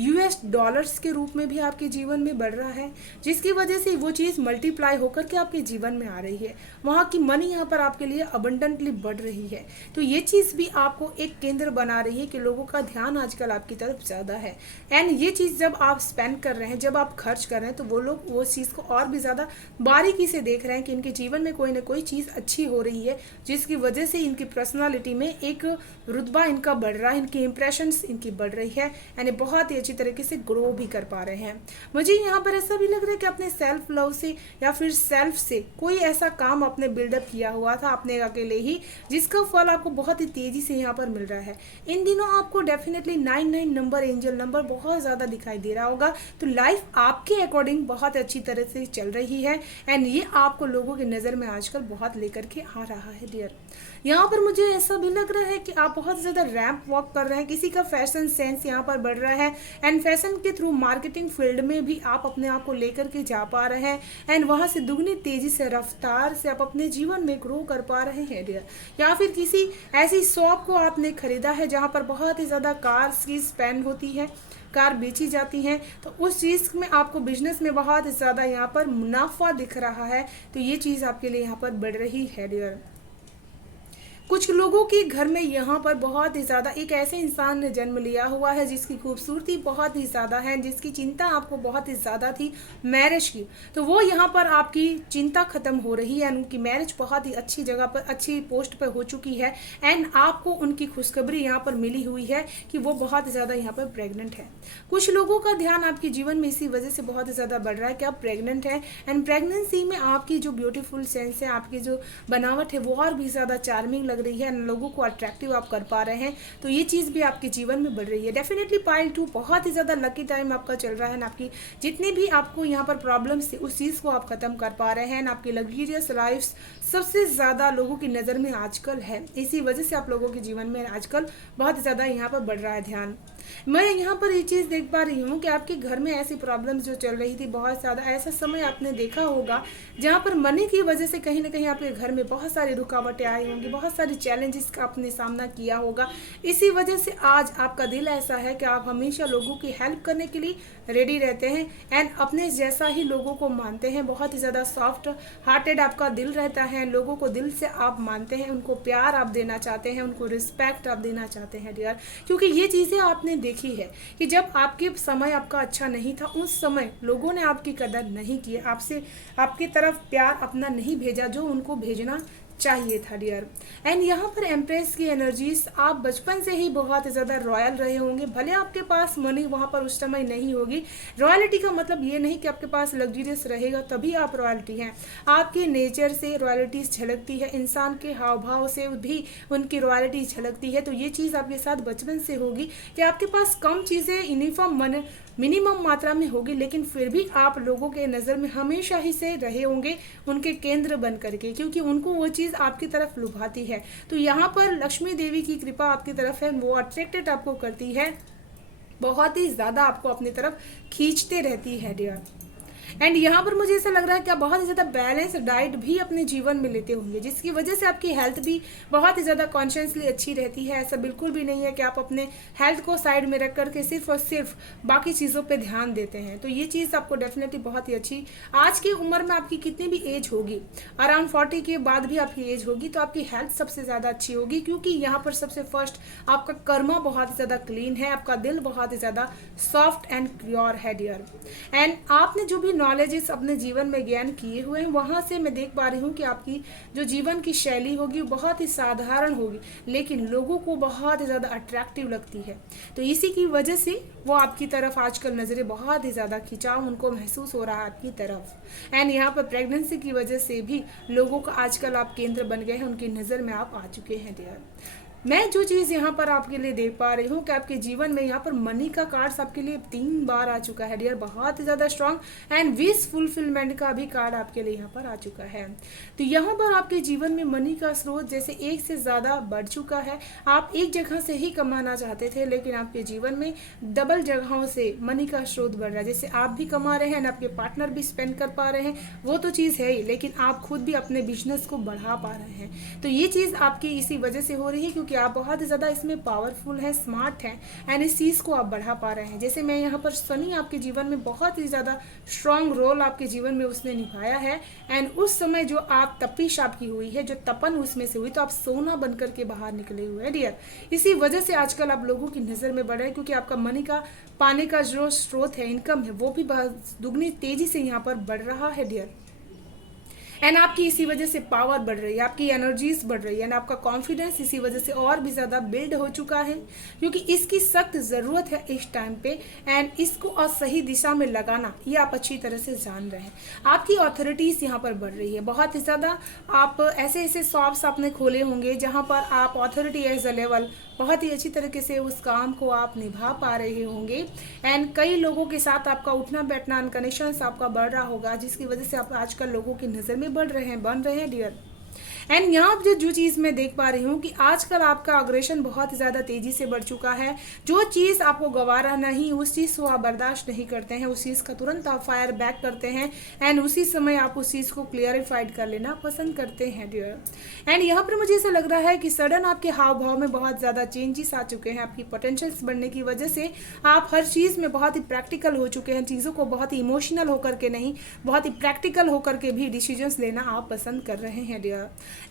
US डॉलर्स के रूप में भी आपके जीवन में बढ़ रहा है, जिसकी वजह से वो चीज़ मल्टीप्लाई होकर के आपके जीवन में आ रही है। वहाँ की मनी यहाँ पर आपके लिए अबंडेंटली बढ़ रही है। तो ये चीज़ भी आपको एक केंद्र बना रही है कि लोगों का ध्यान आजकल आपकी तरफ ज़्यादा है। एंड ये चीज़ जब आप स्पेंड कर रहे हैं, जब आप खर्च कर रहे हैं, तो वो लोग वो चीज़ को और भी ज़्यादा बारीकी से देख रहे हैं कि इनके जीवन में कोई ना कोई चीज़ अच्छी हो रही है, जिसकी वजह से इनकी पर्सनालिटी में एक रुतबा इनका बढ़ रहा है, इनकी इंप्रेशंस इनकी बढ़ रही है, यानी बहुत ही अच्छी तरीके से ग्रो भी कर पा रहे हैं। मुझे यहाँ पर ऐसा भी लग रहा है कि अपने सेल्फ लव से या फिर सेल्फ से कोई ऐसा काम आपने बिल्डअप किया हुआ था अपने अकेले ही, जिसका फल आपको बहुत ही तेजी से यहाँ पर मिल रहा है। इन दिनों आपको डेफिनेटली 99 नंबर, एंजल नंबर बहुत ज़्यादा दिखाई दे रहा होगा। तो लाइफ आपके अकॉर्डिंग बहुत अच्छी तरह से चल रही है एंड ये आपको लोगों की नज़र में आजकल बहुत लेकर के आ रहा है डियर। यहाँ पर मुझे ऐसा भी लग रहा है कि आप बहुत ज़्यादा रैंप वॉक कर रहे हैं, किसी का फैशन सेंस यहाँ पर बढ़ रहा है एंड फैशन के थ्रू मार्केटिंग फील्ड में भी आप अपने आप को लेकर के जा पा रहे हैं एंड वहाँ से दुगनी तेज़ी से, रफ्तार से आप अपने जीवन में ग्रो कर पा रहे हैं डियर। या फिर किसी ऐसी शॉप को आपने खरीदा है जहाँ पर बहुत ही ज़्यादा कार्स की स्पेंड होती है, कार बेची जाती हैं, तो उस चीज़ में आपको बिजनेस में बहुत ज़्यादा यहाँ पर मुनाफा दिख रहा है। तो ये चीज़ आपके लिए यहाँ पर बढ़ रही है डियर। कुछ लोगों के घर में यहाँ पर बहुत ही ज़्यादा एक ऐसे इंसान ने जन्म लिया हुआ है जिसकी खूबसूरती बहुत ही ज़्यादा है, जिसकी चिंता आपको बहुत ही ज़्यादा थी मैरिज की, तो वो यहाँ पर आपकी चिंता ख़त्म हो रही है। उनकी मैरिज बहुत ही अच्छी जगह पर, अच्छी पोस्ट पर हो चुकी है एंड आपको उनकी खुशखबरी यहाँ पर मिली हुई है कि वो बहुत ज़्यादा यहाँ पर प्रेग्नेंट है। कुछ लोगों का ध्यान आपके जीवन में इसी वजह से बहुत ज़्यादा बढ़ रहा है कि आप प्रेग्नेंट हैं एंड प्रेगनेंसी में आपकी जो ब्यूटीफुल सेंस है, आपकी जो बनावट है, वो और भी ज़्यादा चार्मिंग लग रही है, लोगों को अट्रैक्टिव आप कर पा रहे हैं। तो ये चीज़ भी आपके जीवन में बढ़ रही है। डेफिनेटली पाइल 2 बहुत ही ज़्यादा लकी टाइम आपका चल रहा है ना, आपकी जितनी भी आपको यहाँ पर प्रॉब्लम्स थी उस चीज़ को आप खत्म कर पा रहे हैं ना। आपकी लग्जरियस लाइफ सबसे ज़्यादा लोगों की नज़र में आजकल है, इसी वजह से आप लोगों के जीवन में आजकल बहुत ज़्यादा यहाँ पर बढ़ रहा है ध्यान। मैं यहाँ पर ये चीज़ देख पा रही हूँ कि आपके घर में ऐसी प्रॉब्लम्स जो चल रही थी बहुत ज़्यादा, ऐसा समय आपने देखा होगा जहाँ पर मनी की वजह से कहीं ना कहीं आपके घर में बहुत सारी रुकावटें आई होंगी, बहुत सारी चैलेंजेस का आपने सामना किया होगा। इसी वजह से आज आपका दिल ऐसा है कि आप हमेशा लोगों की हेल्प करने के लिए रेडी रहते हैं एंड अपने जैसा ही लोगों को मानते हैं। बहुत ही ज़्यादा सॉफ्ट हार्टेड आपका दिल रहता है, लोगों को दिल से आप मानते हैं, उनको प्यार आप देना चाहते हैं, उनको रिस्पेक्ट आप देना चाहते हैं डियर। क्योंकि ये चीज़ें आपने देखी है कि जब आपके समय आपका अच्छा नहीं था, उस समय लोगों ने आपकी कदर नहीं की, आपसे आपकी तरफ प्यार अपना नहीं भेजा जो उनको भेजना चाहिए था डियर। एंड यहाँ पर एम्प्रेस की एनर्जीज, आप बचपन से ही बहुत ज़्यादा रॉयल रहे होंगे, भले आपके पास मनी वहाँ पर उस समय नहीं होगी। रॉयल्टी का मतलब ये नहीं कि आपके पास लग्जरियस रहेगा तभी आप रॉयल्टी हैं। आपके नेचर से रॉयल्टीज झलकती है, इंसान के हाव भाव से भी उनकी रॉयल्टी झलकती है। तो ये चीज़ आपके साथ बचपन से होगी कि आपके पास कम चीज़ें यूनिफॉर्म मिनिमम मात्रा में होगी, लेकिन फिर भी आप लोगों के नज़र में हमेशा ही से रहे होंगे उनके केंद्र बन करके, क्योंकि उनको वो चीज़ आपकी तरफ लुभाती है। तो यहाँ पर लक्ष्मी देवी की कृपा आपकी तरफ है, वो अट्रैक्टेड आपको करती है, बहुत ही ज़्यादा आपको अपनी तरफ खींचते रहती है डियर। एंड यहाँ पर मुझे ऐसा लग रहा है कि आप बहुत ही ज़्यादा बैलेंस डाइट भी अपने जीवन में लेते होंगे, जिसकी वजह से आपकी हेल्थ भी बहुत ही ज़्यादा कॉन्शियसली अच्छी रहती है। ऐसा बिल्कुल भी नहीं है कि आप अपने हेल्थ को साइड में रख करके सिर्फ और सिर्फ बाकी चीज़ों पे ध्यान देते हैं। तो ये चीज़ आपको डेफिनेटली बहुत ही अच्छी, आज की उम्र में आपकी कितनी भी एज होगी, अराउंड 40 के बाद भी आपकी एज होगी, तो आपकी हेल्थ सबसे ज़्यादा अच्छी होगी, क्योंकि यहाँ पर सबसे फर्स्ट आपका कर्मा बहुत ही ज़्यादा क्लीन है, आपका दिल बहुत ही ज़्यादा सॉफ्ट एंड प्योर है डियर। एंड आपने जो भी नॉलेजेस अपने जीवन में ज्ञान किए हुए हैं, वहाँ से मैं देख पा रही हूँ कि आपकी जो जीवन की शैली होगी वो बहुत ही साधारण होगी, लेकिन लोगों को बहुत ही ज़्यादा अट्रैक्टिव लगती है। तो इसी की वजह से वो आपकी तरफ आजकल नज़रें बहुत ही ज़्यादा खिंचाव उनको महसूस हो रहा है आपकी तरफ। एंड यहाँ पर प्रेगनेंसी की वजह से भी लोगों का आजकल आप केंद्र बन गए हैं, उनकी नज़र में आप आ चुके हैं डियर। मैं जो चीज़ यहाँ पर आपके लिए देख पा रही हूँ कि आपके जीवन में यहाँ पर मनी का कार्ड्स आपके लिए 3 बार आ चुका है डियर, बहुत ही ज़्यादा स्ट्रांग एंड विश फुलफिलमेंट का भी कार्ड आपके लिए यहाँ पर आ चुका है। तो यहाँ पर आपके जीवन में मनी का स्रोत जैसे एक से ज़्यादा बढ़ चुका है। आप एक जगह से ही कमाना चाहते थे, लेकिन आपके जीवन में डबल जगहों से मनी का स्रोत बढ़ रहा है। जैसे आप भी कमा रहे हैं, आपके पार्टनर भी स्पेंड कर पा रहे हैं, वो तो चीज़ है ही, लेकिन आप खुद भी अपने बिजनेस को बढ़ा पा रहे हैं। तो ये चीज़ आपकी इसी वजह से हो रही है क्योंकि क्योंकि आप बहुत ही ज़्यादा इसमें पावरफुल हैं, स्मार्ट हैं एंड इस चीज़ को आप बढ़ा पा रहे हैं। जैसे मैं यहाँ पर शनि आपके जीवन में बहुत ही ज़्यादा स्ट्रॉन्ग रोल आपके जीवन में उसने निभाया है एंड उस समय जो आप तपिश आपकी हुई है, जो तपन उसमें से हुई, तो आप सोना बन करके बाहर निकले हुए हैं डियर। इसी वजह से आजकल आप लोगों की नज़र में बढ़ रहा है क्योंकि आपका मनी का पाने का जो स्रोत है, इनकम है, वो भी दुगनी तेजी से यहाँ पर बढ़ रहा है डियर। एंड आपकी इसी वजह से पावर बढ़ रही है, आपकी एनर्जीज बढ़ रही है एंड आपका कॉन्फिडेंस इसी वजह से और भी ज़्यादा बिल्ड हो चुका है क्योंकि इसकी सख्त ज़रूरत है इस टाइम पे एंड इसको और सही दिशा में लगाना ये आप अच्छी तरह से जान रहे हैं। आपकी अथॉरिटीज़ यहाँ पर बढ़ रही है बहुत ही ज़्यादा। आप ऐसे ऐसे शॉप्स आपने खोले होंगे जहाँ पर आप अथॉरिटी एज अ लेवल बहुत ही अच्छी तरीके से उस काम को आप निभा पा रहे होंगे एंड कई लोगों के साथ आपका उठना बैठना कनेक्शन आपका बढ़ रहा होगा जिसकी वजह से आप आजकल लोगों की नज़र में बन रहे हैं डियर। एंड यहाँ पर जो चीज़ मैं देख पा रही हूँ कि आजकल आपका अग्रेशन बहुत ज़्यादा तेज़ी से बढ़ चुका है। जो चीज़ आपको गवारा नहीं, उस चीज़ को आप बर्दाश्त नहीं करते हैं, उस चीज़ का तुरंत आप फायर बैक करते हैं एंड उसी समय आप उस चीज़ को क्लियरिफाइड कर लेना पसंद करते हैं डियर। एंड यहाँ पर मुझे ऐसा लग रहा है कि सडन आपके हाव भाव में बहुत ज़्यादा चेंजेस आ चुके हैं। आपकी पोटेंशियल्स बढ़ने की वजह से आप हर चीज़ में बहुत ही प्रैक्टिकल हो चुके हैं, चीज़ों को बहुत ही इमोशनल होकर के नहीं, बहुत ही प्रैक्टिकल होकर के भी डिसीजंस लेना आप पसंद कर रहे हैं डियर।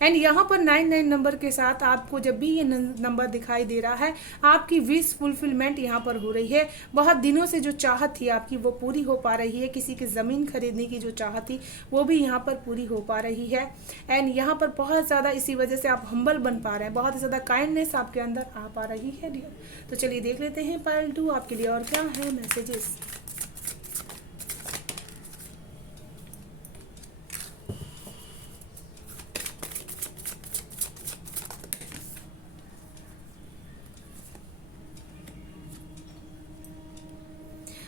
एंड यहाँ पर 99 नंबर के साथ आपको जब भी ये नंबर दिखाई दे रहा है, आपकी विश फुलफिलमेंट यहाँ पर हो रही है। बहुत दिनों से जो चाहत थी आपकी वो पूरी हो पा रही है। किसी की ज़मीन खरीदने की जो चाहत थी वो भी यहाँ पर पूरी हो पा रही है एंड यहाँ पर बहुत ज़्यादा इसी वजह से आप हम्बल बन पा रहे हैं, बहुत ज़्यादा काइंडनेस आपके अंदर आ पा रही है डियर। तो चलिए देख लेते हैं पाइल 2 आपके लिए और क्या है मैसेजेस।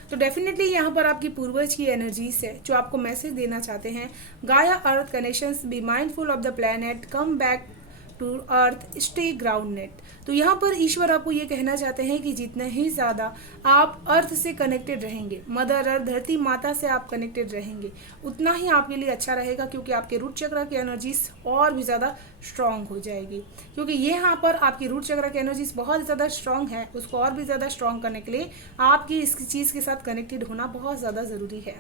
तो डेफिनेटली यहाँ पर आपकी पूर्वज की एनर्जीज है जो आपको मैसेज देना चाहते हैं। Gaia earth connections, be mindful of the planet, come back to earth, stay grounded. तो यहाँ पर ईश्वर आपको ये कहना चाहते हैं कि जितने ही ज़्यादा आप अर्थ से कनेक्टेड रहेंगे, मदर अर्थ, धरती माता से आप कनेक्टेड रहेंगे, उतना ही आपके लिए अच्छा रहेगा क्योंकि आपके रूट चक्र की एनर्जीज और भी ज़्यादा स्ट्रॉन्ग हो जाएगी। क्योंकि यहाँ पर आपकी रूट चक्र की एनर्जीज बहुत ज़्यादा स्ट्रॉन्ग है, उसको और भी ज़्यादा स्ट्रॉन्ग करने के लिए आपकी इस चीज़ के साथ कनेक्टेड होना बहुत ज़्यादा ज़रूरी है।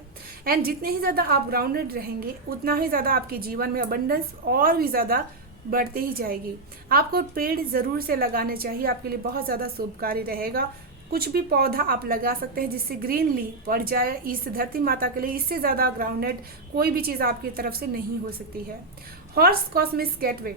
एंड जितने ही ज़्यादा आप ग्राउंडेड रहेंगे उतना ही ज़्यादा आपके जीवन में अबंडेंस और भी ज़्यादा बढ़ते ही जाएगी। आपको पेड़ ज़रूर से लगाने चाहिए, आपके लिए बहुत ज़्यादा शुभकारी रहेगा। कुछ भी पौधा आप लगा सकते हैं जिससे ग्रीनली बढ़ जाए इस धरती माता के लिए। इससे ज़्यादा ग्राउंडेड कोई भी चीज़ आपकी तरफ से नहीं हो सकती है। Horse cosmic gateway,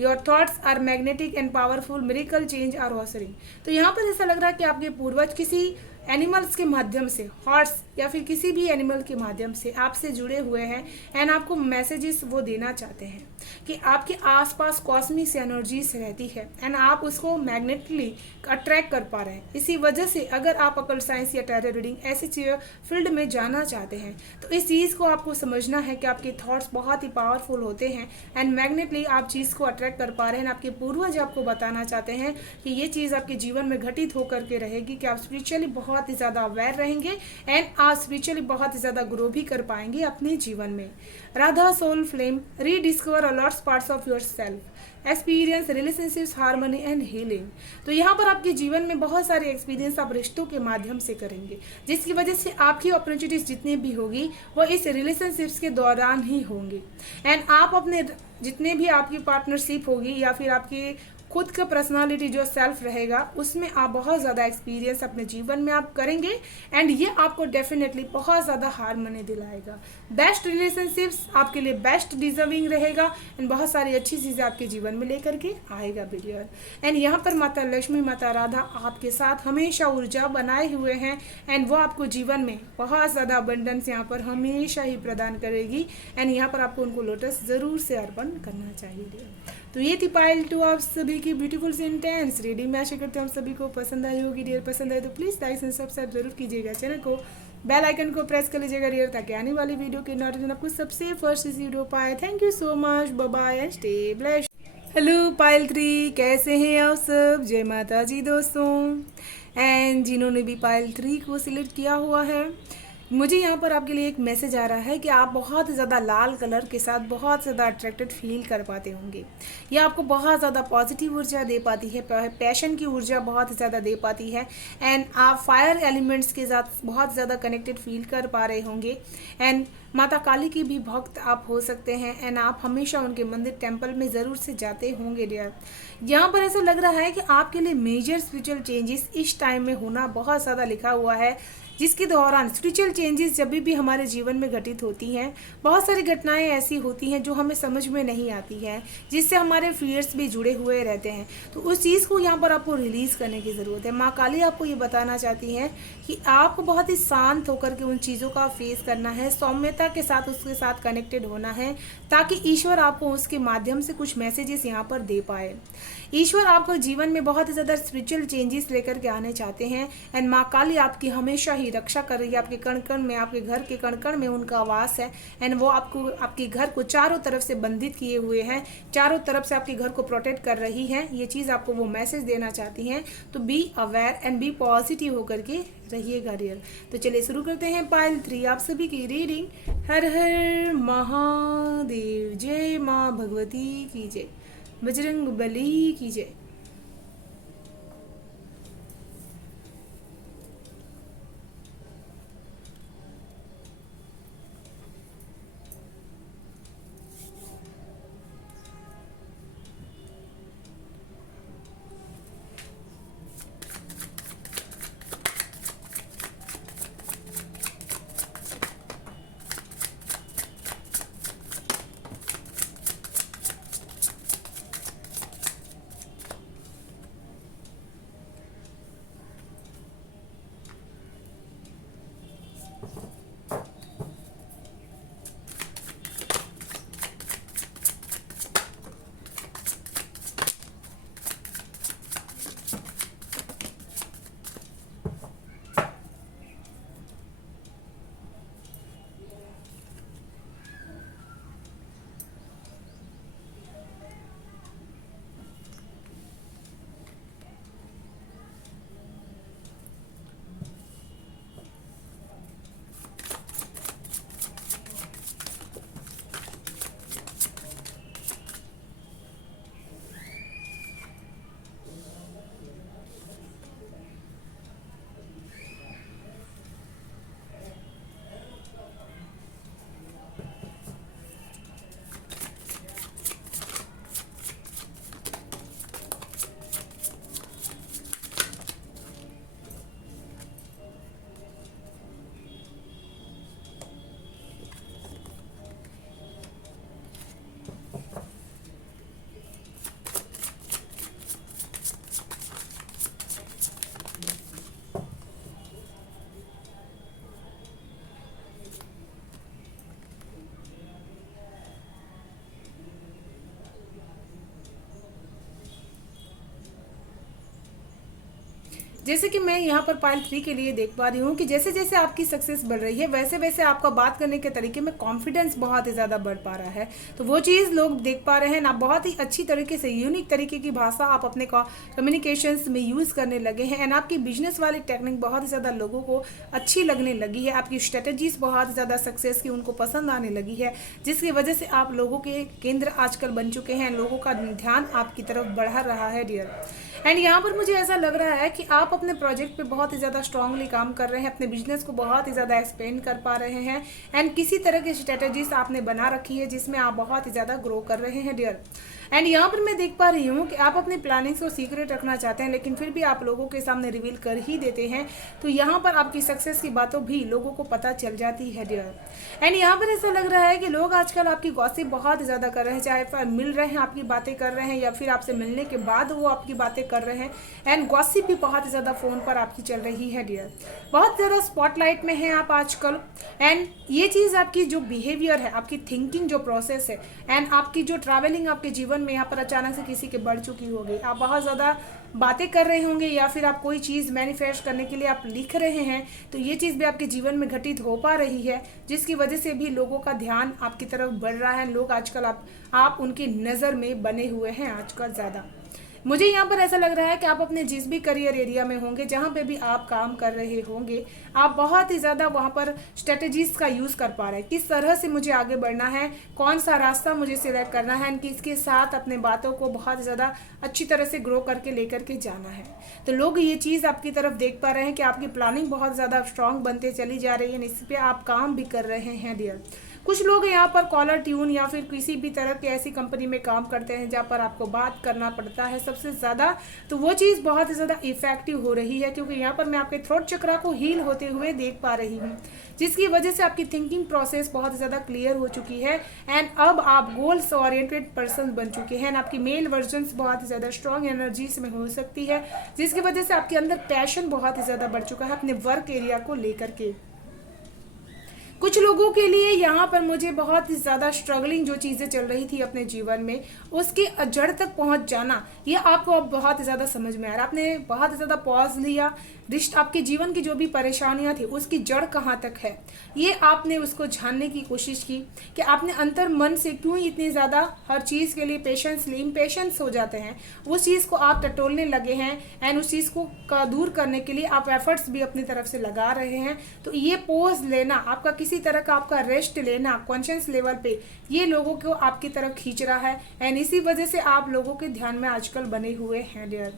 your thoughts are magnetic and powerful, miracle change are occurring. तो यहाँ पर ऐसा लग रहा है कि आपके पूर्वज किसी एनिमल्स के माध्यम से, हॉर्स या फिर किसी भी एनिमल के माध्यम से आपसे जुड़े हुए हैं एंड आपको मैसेजेस वो देना चाहते हैं कि आपके आसपास कॉस्मिक एनर्जीज रहती है एंड आप उसको मैग्नेटिकली अट्रैक्ट कर पा रहे हैं। इसी वजह से अगर आप अकल साइंस या टैरो रीडिंग ऐसी फील्ड में जाना चाहते हैं तो इस चीज़ को आपको समझना है कि आपके थॉट्स बहुत ही पावरफुल होते हैं एंड मैग्नेटली आप चीज़ को अट्रैक्ट कर पा रहे हैं। आपके पूर्वज आपको बताना चाहते हैं कि ये चीज़ आपके जीवन में घटित होकर के रहेगी कि आप स्पिरिचुअली बहुत ही ज़्यादा अवेयर रहेंगे एंड आप स्पिरिचुअली बहुत ही ज़्यादा ग्रो भी कर पाएंगे अपने जीवन में। Radha soul flame, rediscover a lot's parts of yourself, experience relationships, harmony and healing. तो यहाँ पर आपके जीवन में बहुत सारे एक्सपीरियंस आप रिश्तों के माध्यम से करेंगे जिसकी वजह से आपकी अपॉर्चुनिटीज जितनी भी होगी वो इस रिलेशनशिप्स के दौरान ही होंगी एंड आप अपने जितने भी आपकी पार्टनरशिप होगी या फिर आपकी खुद का पर्सनालिटी जो सेल्फ रहेगा उसमें आप बहुत ज़्यादा एक्सपीरियंस अपने जीवन में आप करेंगे एंड ये आपको डेफिनेटली बहुत ज़्यादा हार्मनी दिलाएगा। बेस्ट रिलेशनशिप्स आपके लिए बेस्ट डिजर्विंग रहेगा एंड बहुत सारी अच्छी चीज़ें आपके जीवन में लेकर के आएगा बिलियर। एंड यहाँ पर माता लक्ष्मी, माता राधा आपके साथ हमेशा ऊर्जा बनाए हुए हैं एंड वो आपको जीवन में बहुत ज़्यादा अबंडेंस यहाँ पर हमेशा ही प्रदान करेगी एंड यहाँ पर आपको उनको लोटस ज़रूर से अर्पण करना चाहिए। तो ये थी पाइल 2 आप सभी की ब्यूटीफुल सेंटेंस रीडिंग। मैं आशा करती हूँ आप सभी को पसंद आई होगी डियर। पसंद आए तो प्लीज़ लाइक एंड सब्सक्राइब जरूर कीजिएगा, चैनल को बेल आइकन को प्रेस कर लीजिएगा डियर ताकि आने वाली वीडियो के नोटिफिकेशन आपको सबसे फर्स्ट रिसीव हो पाए। Thank you so much, bye bye and stay blessed. Hello pile 3, कैसे हैं आप सब? जय माता जी दोस्तों। एंड जिन्होंने भी पाइल 3 को सिलेक्ट किया हुआ है मुझे यहाँ पर आपके लिए एक मैसेज आ रहा है कि आप बहुत ज़्यादा लाल कलर के साथ बहुत ज़्यादा अट्रैक्टेड फील कर पाते होंगे। ये आपको बहुत ज़्यादा पॉजिटिव ऊर्जा दे पाती है, पैशन की ऊर्जा बहुत ज़्यादा दे पाती है। एंड आप फायर एलिमेंट्स के साथ बहुत ज़्यादा कनेक्टेड फील कर पा रहे होंगे। एंड माता काली की भी भक्त आप हो सकते हैं। एंड आप हमेशा उनके मंदिर टेम्पल में ज़रूर से जाते होंगे डियर। यहाँ पर ऐसा लग रहा है कि आपके लिए मेजर स्पिरिचुअल चेंजेस इस टाइम में होना बहुत ज़्यादा लिखा हुआ है, जिसके दौरान स्पिरिचुअल चेंजेस जब भी हमारे जीवन में घटित होती हैं, बहुत सारी घटनाएं ऐसी होती हैं जो हमें समझ में नहीं आती हैं, जिससे हमारे फियर्स भी जुड़े हुए रहते हैं। तो उस चीज़ को यहाँ पर आपको रिलीज़ करने की ज़रूरत है। माँ काली आपको ये बताना चाहती हैं कि आपको बहुत ही शांत होकर के उन चीज़ों का फेस करना है, सौम्यता के साथ उसके साथ कनेक्टेड होना है, ताकि ईश्वर आपको उसके माध्यम से कुछ मैसेजेस यहाँ पर दे पाए। ईश्वर आपको जीवन में बहुत ही ज़्यादा स्पिरिचुअल चेंजेस लेकर के आने चाहते हैं। एंड माँ काली आपकी हमेशा ही रक्षा कर रही है। आपके कण कण में, आपके घर के कण कण में उनका वास है। एंड वो आपको, आपके घर को चारों तरफ से बंधित किए हुए हैं, चारों तरफ से आपके घर को प्रोटेक्ट कर रही हैं। ये चीज़ आपको वो मैसेज देना चाहती हैं। तो be aware and be positive होकर के रहिएगा रियल। तो चलिए शुरू करते हैं पाइल 3 आप सभी की रीडिंग। हर हर महादेव, जय माँ भगवती की जय, बजरंग बली की जय। जैसे कि मैं यहाँ पर पाइल 3 के लिए देख पा रही हूँ कि जैसे जैसे आपकी सक्सेस बढ़ रही है, वैसे वैसे आपका बात करने के तरीके में कॉन्फिडेंस बहुत ही ज़्यादा बढ़ पा रहा है। तो वो चीज़ लोग देख पा रहे हैं ना। बहुत ही अच्छी तरीके से यूनिक तरीके की भाषा आप अपने कम्युनिकेशंस में यूज़ करने लगे हैं। एंड आपकी बिजनेस वाली टेक्निक बहुत ही ज़्यादा लोगों को अच्छी लगने लगी है। आपकी स्ट्रेटजीज बहुत ज़्यादा सक्सेस की उनको पसंद आने लगी है, जिसकी वजह से आप लोगों के केंद्र आजकल बन चुके हैं। लोगों का ध्यान आपकी तरफ बढ़ा रहा है डियर। एंड यहाँ पर मुझे ऐसा लग रहा है कि आप अपने प्रोजेक्ट पे बहुत ही ज़्यादा स्ट्रांगली काम कर रहे हैं, अपने बिजनेस को बहुत ही ज़्यादा एक्सपेंड कर पा रहे हैं। एंड किसी तरह की स्ट्रेटजीज आपने बना रखी है जिसमें आप बहुत ही ज़्यादा ग्रो कर रहे हैं डियर। एंड यहाँ पर मैं देख पा रही हूँ कि आप अपनी प्लानिंग्स को सीक्रेट रखना चाहते हैं, लेकिन फिर भी आप लोगों के सामने रिवील कर ही देते हैं। तो यहाँ पर आपकी सक्सेस की बातों भी लोगों को पता चल जाती है डियर। एंड यहाँ पर ऐसा लग रहा है कि लोग आजकल आपकी गॉसिप बहुत ज़्यादा कर रहे हैं, चाहे मिल रहे हैं आपकी बातें कर रहे हैं या फिर आपसे मिलने के बाद वो आपकी बातें कर रहे हैं। एंड गॉसिप भी बहुत ज़्यादा फ़ोन पर आपकी चल रही है डियर। बहुत ज़्यादा स्पॉटलाइट में हैं आप आजकल। एंड ये चीज़ आपकी जो बिहेवियर है, आपकी थिंकिंग जो प्रोसेस है, एंड आपकी जो ट्रैवलिंग आपके जीवन में यहाँ पर अचानक से किसी के बढ़ चुकी होगी। आप बहुत ज़्यादा बातें कर रहे होंगे या फिर आप कोई चीज़ मैनिफेस्ट करने के लिए आप लिख रहे हैं। तो ये चीज़ भी आपके जीवन में घटित हो पा रही है, जिसकी वजह से भी लोगों का ध्यान आपकी तरफ बढ़ रहा है। लोग आजकल आप उनकी नज़र में बने हुए हैं आजकल ज़्यादा। मुझे यहाँ पर ऐसा लग रहा है कि आप अपने जिस भी करियर एरिया में होंगे, जहाँ पे भी आप काम कर रहे होंगे, आप बहुत ही ज़्यादा वहाँ पर स्ट्रेटजीज का यूज़ कर पा रहे हैं। किस तरह से मुझे आगे बढ़ना है, कौन सा रास्ता मुझे सिलेक्ट करना है, किसके साथ अपने बातों को बहुत ज़्यादा अच्छी तरह से ग्रो करके लेकर के जाना है। तो लोग ये चीज़ आपकी तरफ देख पा रहे हैं कि आपकी प्लानिंग बहुत ज़्यादा स्ट्रांग बनते चली जा रही है, इस पर आप काम भी कर रहे हैं डियर। कुछ लोग यहाँ पर कॉलर ट्यून या फिर किसी भी तरह की ऐसी कंपनी में काम करते हैं जहाँ पर आपको बात करना पड़ता है सबसे ज़्यादा, तो वो चीज़ बहुत ही ज़्यादा इफेक्टिव हो रही है, क्योंकि यहाँ पर मैं आपके थ्रोट चक्रा को हील होते हुए देख पा रही हूँ, जिसकी वजह से आपकी थिंकिंग प्रोसेस बहुत ही ज़्यादा क्लियर हो चुकी है। एंड अब आप गोल्स ओरिएंटेड पर्सन बन चुके हैं। आपकी मेल वर्जन्स बहुत ही ज़्यादा स्ट्रॉन्ग एनर्जीज में हो सकती है, जिसकी वजह से आपके अंदर पैशन बहुत ही ज़्यादा बढ़ चुका है अपने वर्क एरिया को लेकर के। कुछ लोगों के लिए यहाँ पर मुझे बहुत ही ज़्यादा स्ट्रगलिंग जो चीज़ें चल रही थी अपने जीवन में, उसके जड़ तक पहुँच जाना, ये आपको अब बहुत ही ज़्यादा समझ में आ रहा है। आपने बहुत ही ज़्यादा पॉज लिया, आपके जीवन की जो भी परेशानियाँ थी उसकी जड़ कहाँ तक है, ये आपने उसको जानने की कोशिश की कि आपने अंतर मन से क्यों इतनी ज़्यादा हर चीज़ के लिए इम्पेशेंस हो जाते हैं, उस चीज़ को आप टटोलने लगे हैं। एंड उस चीज़ को दूर करने के लिए आप एफर्ट्स भी अपनी तरफ से लगा रहे हैं। तो ये पोज लेना, आपका किसी तरह का आपका रेस्ट लेना कॉन्शियस लेवल पे, ये लोगों को आपकी तरफ खींच रहा है। एंड इसी वजह से आप लोगों के ध्यान में आजकल बने हुए हैं डियर।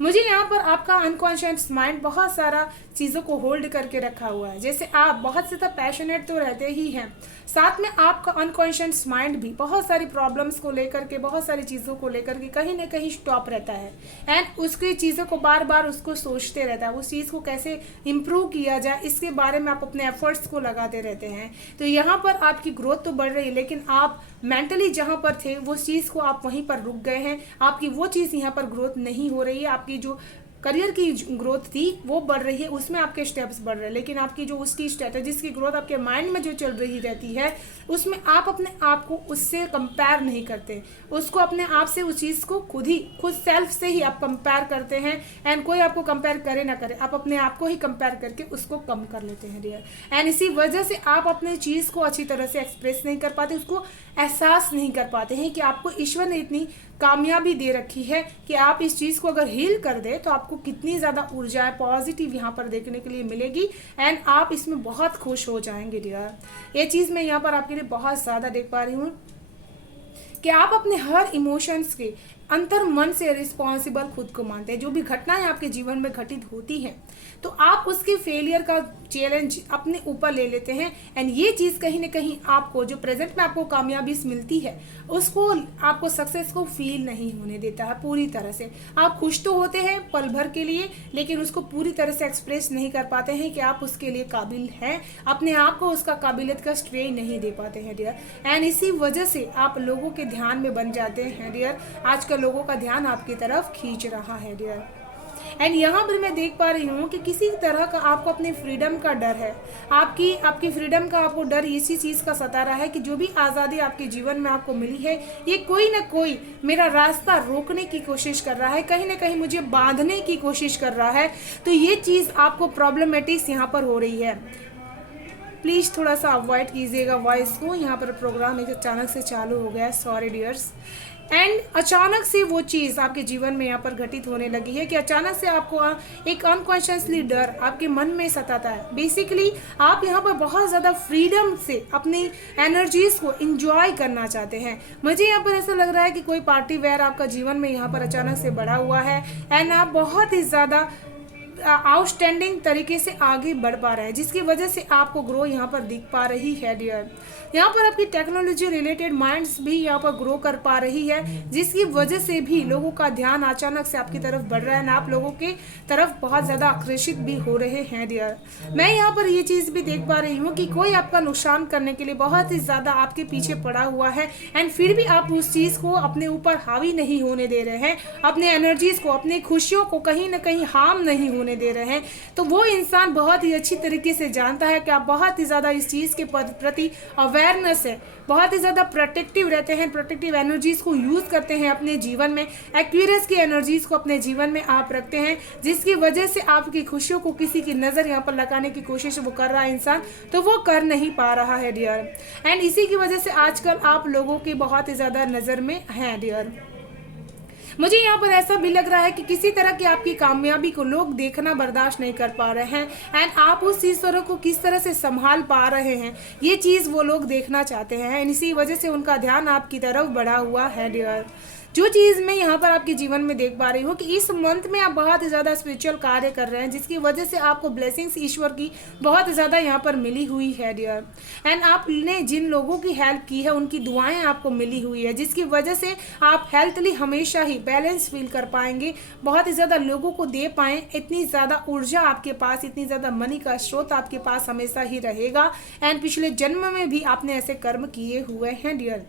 मुझे यहाँ पर आपका अनकॉन्शियस माइंड बहुत सारा चीज़ों को होल्ड करके रखा हुआ है। जैसे आप बहुत ज़्यादा पैशनेट तो रहते ही हैं, साथ में आपका अनकॉन्शियस माइंड भी बहुत सारी प्रॉब्लम्स को लेकर के, बहुत सारी चीज़ों को लेकर के कहीं ना कहीं स्टॉप रहता है। एंड उसकी चीज़ों को बार बार उसको सोचते रहता है, उस चीज़ को कैसे इम्प्रूव किया जाए, इसके बारे में आप अपने एफर्ट्स को लगाते रहते हैं। तो यहाँ पर आपकी ग्रोथ तो बढ़ रही है, लेकिन आप मेंटली जहाँ पर थे वो चीज़ को आप वहीं पर रुक गए हैं। आपकी वो चीज़ यहाँ पर ग्रोथ नहीं हो रही है। आपकी जो करियर की ग्रोथ थी वो बढ़ रही है, उसमें आपके स्टेप्स बढ़ रहे हैं, लेकिन आपकी जो उसकी स्ट्रेटजीज की ग्रोथ आपके माइंड में जो चल रही रहती है, उसमें आप अपने आप को उससे कंपेयर नहीं करते, उसको अपने आप से उस चीज़ को खुद सेल्फ से ही आप कंपेयर करते हैं। एंड कोई आपको कंपेयर करे ना करे, आप अपने आप को ही कंपेयर करके उसको कम कर लेते हैं डियर। एंड इसी वजह से आप अपने चीज़ को अच्छी तरह से एक्सप्रेस नहीं कर पाते, उसको एहसास नहीं कर पाते हैं कि आपको ईश्वर ने इतनी कामयाबी दे रखी है कि आप इस चीज़ को अगर हील कर दे तो आपको कितनी ज़्यादा ऊर्जा है पॉजिटिव यहाँ पर देखने के लिए मिलेगी। एंड आप इसमें बहुत खुश हो जाएंगे डियर। ये चीज़ मैं यहाँ पर आपके लिए बहुत ज़्यादा देख पा रही हूँ कि आप अपने हर इमोशंस के अंतर मन से रिस्पॉन्सिबल खुद को मानते हैं। जो भी घटनाएं आपके जीवन में घटित होती हैं तो आप उसके फेलियर का चैलेंज अपने ऊपर ले लेते हैं। एंड ये चीज़ कहीं ना कहीं आपको जो प्रेजेंट में आपको कामयाबी मिलती है उसको आपको सक्सेस को फील नहीं होने देता है पूरी तरह से। आप खुश तो होते हैं पल भर के लिए, लेकिन उसको पूरी तरह से एक्सप्रेस नहीं कर पाते हैं कि आप उसके लिए काबिल हैं, अपने आप को उसका काबिलियत का श्रेय नहीं दे पाते हैं डियर। एंड इसी वजह से आप लोगों के ध्यान में बन जाते हैं डियर। आजकल लोगों का ध्यान आपकी तरफ खींच रहा है डियर। एंड यहाँ पर मैं देख पा रही हूँ कि किसी तरह का आपको अपने फ्रीडम का डर है, आपकी फ्रीडम का आपको डर इसी चीज़ का सता रहा है कि जो भी आज़ादी आपके जीवन में आपको मिली है ये कोई ना कोई मेरा रास्ता रोकने की कोशिश कर रहा है, कहीं ना कहीं मुझे बांधने की कोशिश कर रहा है। तो ये चीज़ आपको प्रॉब्लमेटिक्स यहाँ पर हो रही है। प्लीज़ थोड़ा सा अवॉइड कीजिएगा वॉइस को। यहाँ पर प्रोग्राम एक अचानक से चालू हो गया है, सॉरी डियर्स। एंड अचानक से वो चीज़ आपके जीवन में यहाँ पर घटित होने लगी है कि अचानक से आपको एक अनकॉन्शियसली डर आपके मन में सताता है। बेसिकली आप यहाँ पर बहुत ज़्यादा फ्रीडम से अपनी एनर्जीज को इंजॉय करना चाहते हैं। मुझे यहाँ पर ऐसा लग रहा है कि कोई पार्टी वेयर आपका जीवन में यहाँ पर अचानक से बढ़ा हुआ है एंड आप बहुत ही ज़्यादा आउटस्टैंडिंग तरीके से आगे बढ़ पा रहे हैं, जिसकी वजह से आपको ग्रो यहाँ पर दिख पा रही है डियर। यहाँ पर आपकी टेक्नोलॉजी रिलेटेड माइंड्स भी यहाँ पर ग्रो कर पा रही है, जिसकी वजह से भी लोगों का ध्यान अचानक से आपकी तरफ बढ़ रहा है ना, आप लोगों के तरफ बहुत ज़्यादा आकर्षित भी हो रहे हैं डियर। मैं यहाँ पर ये चीज़ भी देख पा रही हूँ कि कोई आपका नुकसान करने के लिए बहुत ही ज़्यादा आपके पीछे पड़ा हुआ है एंड फिर भी आप उस चीज़ को अपने ऊपर हावी नहीं होने दे रहे हैं, अपने एनर्जीज को, अपनी खुशियों को कहीं ना कहीं हार्म नहीं होने दे रहे हैं। तो वो इंसान बहुत ही अच्छी तरीके से जानता है कि आप बहुत ही ज़्यादा इस चीज़ के प्रति अवेयरनेस है, बहुत ही ज़्यादा प्रोटेक्टिव रहते हैं, प्रोटेक्टिव एनर्जीज को यूज़ करते हैं अपने जीवन में, एक्वेरियस की एनर्जीज को अपने जीवन में आप रखते हैं, जिसकी वजह से आपकी खुशियों को किसी की नज़र यहाँ पर लगाने की कोशिश वो कर रहा है इंसान, तो वो कर नहीं पा रहा है डियर। एंड इसी की वजह से आजकल आप लोगों की बहुत ही ज़्यादा नज़र में हैं डियर। मुझे यहाँ पर ऐसा भी लग रहा है कि किसी तरह की आपकी कामयाबी को लोग देखना बर्दाश्त नहीं कर पा रहे हैं एंड आप उस चीज़ तरह को किस तरह से संभाल पा रहे हैं, ये चीज़ वो लोग देखना चाहते हैं एंड इसी वजह से उनका ध्यान आपकी तरफ बढ़ा हुआ है डियर। जो चीज़ मैं यहाँ पर आपके जीवन में देख पा रही हूँ कि इस मंथ में आप बहुत ही ज़्यादा स्पिरिचुअल कार्य कर रहे हैं, जिसकी वजह से आपको ब्लेसिंग्स ईश्वर की बहुत ज़्यादा यहाँ पर मिली हुई है डियर। एंड आपने जिन लोगों की हेल्प की है उनकी दुआएं आपको मिली हुई है, जिसकी वजह से आप हेल्थली हमेशा ही बैलेंस फील कर पाएंगे, बहुत ही ज़्यादा लोगों को दे पाएँ, इतनी ज़्यादा ऊर्जा आपके पास, इतनी ज़्यादा मनी का स्रोत आपके पास हमेशा ही रहेगा एंड पिछले जन्म में भी आपने ऐसे कर्म किए हुए हैं डियर।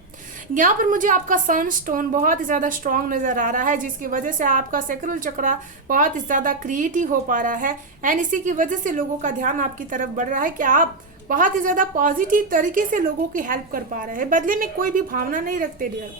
यहाँ पर मुझे आपका सन स्टोन बहुत ही ज़्यादा स्ट्रॉन्ग नज़र आ रहा है, जिसकी वजह से आपका सेक्रल चक्र बहुत ही ज़्यादा क्रिएटिव हो पा रहा है एंड इसी की वजह से लोगों का ध्यान आपकी तरफ बढ़ रहा है कि आप बहुत ही ज़्यादा पॉजिटिव तरीके से लोगों की हेल्प कर पा रहे हैं, बदले में कोई भी भावना नहीं रखते डियर,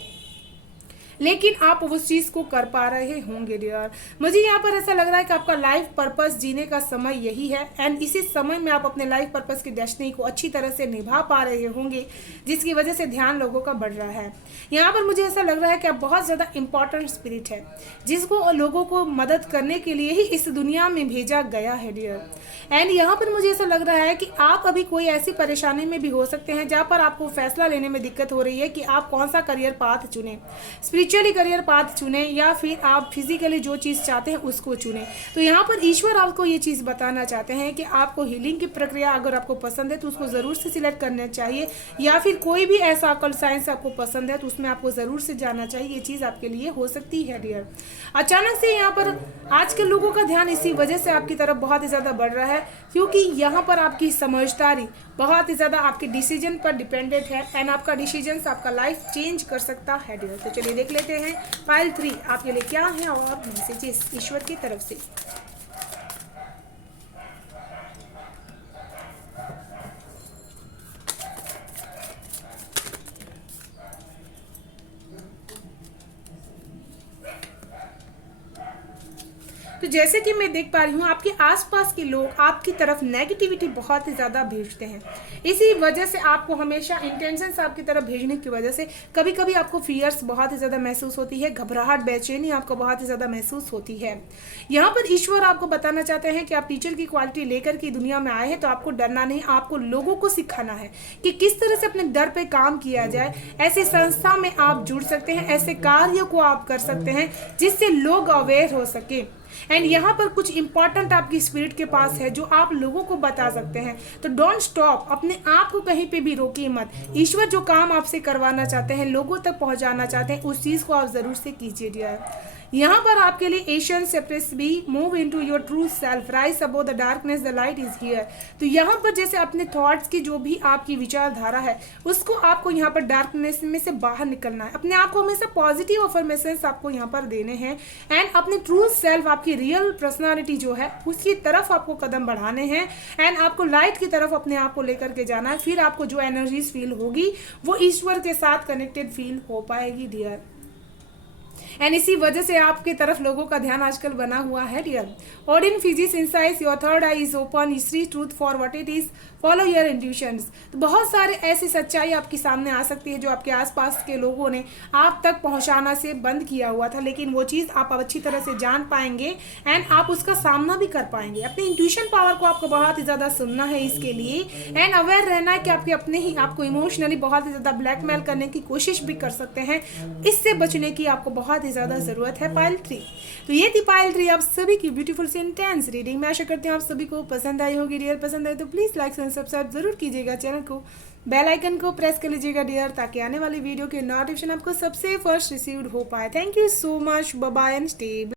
लेकिन आप उस चीज़ को कर पा रहे होंगे डियर। मुझे यहाँ पर ऐसा लग रहा है कि आपका लाइफ पर्पस जीने का समय यही है एंड इसी समय में आप अपने लाइफ पर्पस की डेस्टिनी को अच्छी तरह से निभा पा रहे होंगे, जिसकी वजह से ध्यान लोगों का बढ़ रहा है। यहाँ पर मुझे ऐसा लग रहा है कि आप बहुत ज़्यादा इंपॉर्टेंट स्पिरिट है, जिसको लोगों को मदद करने के लिए ही इस दुनिया में भेजा गया है डियर। एंड यहाँ पर मुझे ऐसा लग रहा है कि आप अभी कोई ऐसी परेशानी में भी हो सकते हैं जहाँ पर आपको फैसला लेने में दिक्कत हो रही है कि आप कौन सा करियर पाथ चुने, स्पिरिचुअली करियर पाथ चुने या फिर आप फिजिकली जो चीज़ चाहते हैं उसको चुने। तो यहाँ पर ईश्वर आपको ये चीज़ बताना चाहते हैं कि आपको हीलिंग की प्रक्रिया अगर आपको पसंद है तो उसको ज़रूर से सिलेक्ट करना चाहिए, या फिर कोई भी ऐसा अकल साइंस आपको पसंद है तो उसमें आपको ज़रूर से जाना चाहिए, ये चीज़ आपके लिए हो सकती है डियर। अचानक से यहाँ पर आज के लोगों का ध्यान इसी वजह से आपकी तरफ बहुत ही ज़्यादा बढ़ रहा है क्योंकि यहाँ पर आपकी समझदारी बहुत ही ज़्यादा आपके डिसीजन पर डिपेंडेंट है एंड आपका डिसीजन आपका लाइफ चेंज कर सकता है डियर। तो चलिए देख लेते हैं पाइल 3 आपके लिए क्या है और मैसेजेस ईश्वर की तरफ से। तो जैसे कि मैं देख पा रही हूँ आपके आसपास के लोग आपकी तरफ नेगेटिविटी बहुत ही ज़्यादा भेजते हैं, इसी वजह से आपको हमेशा इंटेंशंस आपकी तरफ भेजने की वजह से कभी कभी आपको फियर्स बहुत ही ज़्यादा महसूस होती है, घबराहट बेचैनी आपको बहुत ही ज़्यादा महसूस होती है। यहाँ पर ईश्वर आपको बताना चाहते हैं कि आप टीचर की क्वालिटी लेकर के दुनिया में आए हैं तो आपको डरना नहीं, आपको लोगों को सिखाना है कि किस तरह से अपने डर पे काम किया जाए। ऐसी संस्था में आप जुड़ सकते हैं, ऐसे कार्यों को आप कर सकते हैं जिससे लोग अवेयर हो सके एंड यहाँ पर कुछ इंपॉर्टेंट आपकी स्पिरिट के पास है जो आप लोगों को बता सकते हैं। तो डोंट स्टॉप, अपने आप को कहीं पे भी रोकिए मत। ईश्वर जो काम आपसे करवाना चाहते हैं, लोगों तक पहुंचाना चाहते हैं, उस चीज़ को आप ज़रूर से कीजिए डियर। यहाँ पर आपके लिए एशियन सेप्रेस be move into your true self, rise above the darkness, the light is here. तो यहाँ पर जैसे अपने थॉट्स की जो भी आपकी विचारधारा है उसको आपको यहाँ पर डार्कनेस में से बाहर निकलना है, अपने आप को हमेशा पॉजिटिव अफर्मेशंस आपको यहाँ पर देने हैं एंड अपने ट्रू सेल्फ, आपकी रियल पर्सनालिटी जो है उसकी तरफ आपको कदम बढ़ाने हैं एंड आपको लाइट की तरफ अपने आप को लेकर के जाना है। फिर आपको जो एनर्जीज फील होगी वो ईश्वर के साथ कनेक्टेड फील हो पाएगी डियर। एंड इसी वजह से आपकी तरफ लोगों का ध्यान आजकल बना हुआ है डियर। और in physics insights your third eye is open, see truth for what it is, follow your intuitions. तो बहुत सारे ऐसी सच्चाई आपके सामने आ सकती है जो आपके आसपास के लोगों ने आप तक पहुंचाना से बंद किया हुआ था, लेकिन वो चीज़ आप अब अच्छी तरह से जान पाएंगे एंड आप उसका सामना भी कर पाएंगे। अपनी इंट्यूशन पावर को आपको बहुत ही ज़्यादा सुनना है इसके लिए एंड अवेयर रहना है कि आपके अपने ही आपको इमोशनली बहुत ही ज़्यादा ब्लैकमेल करने की कोशिश भी कर सकते हैं। इससे बचने की आपको बहुत ही ज़्यादा ज़रूरत है पाइल 3। तो ये थी पाइल 3 आप सभी की ब्यूटीफुल से इंटेंस रीडिंग। मैं आशा करती हूँ आप सभी को पसंद आई होगी डियर। पसंद आए तो प्लीज़ लाइक एंड सब्सक्राइब जरूर कीजिएगा, चैनल को बेल आइकन को प्रेस कर लीजिएगा डियर, ताकि आने वाली वीडियो के नोटिफिकेशन आपको सबसे फर्स्ट रिसीव्ड हो पाए। Thank you so much, bye bye and stay.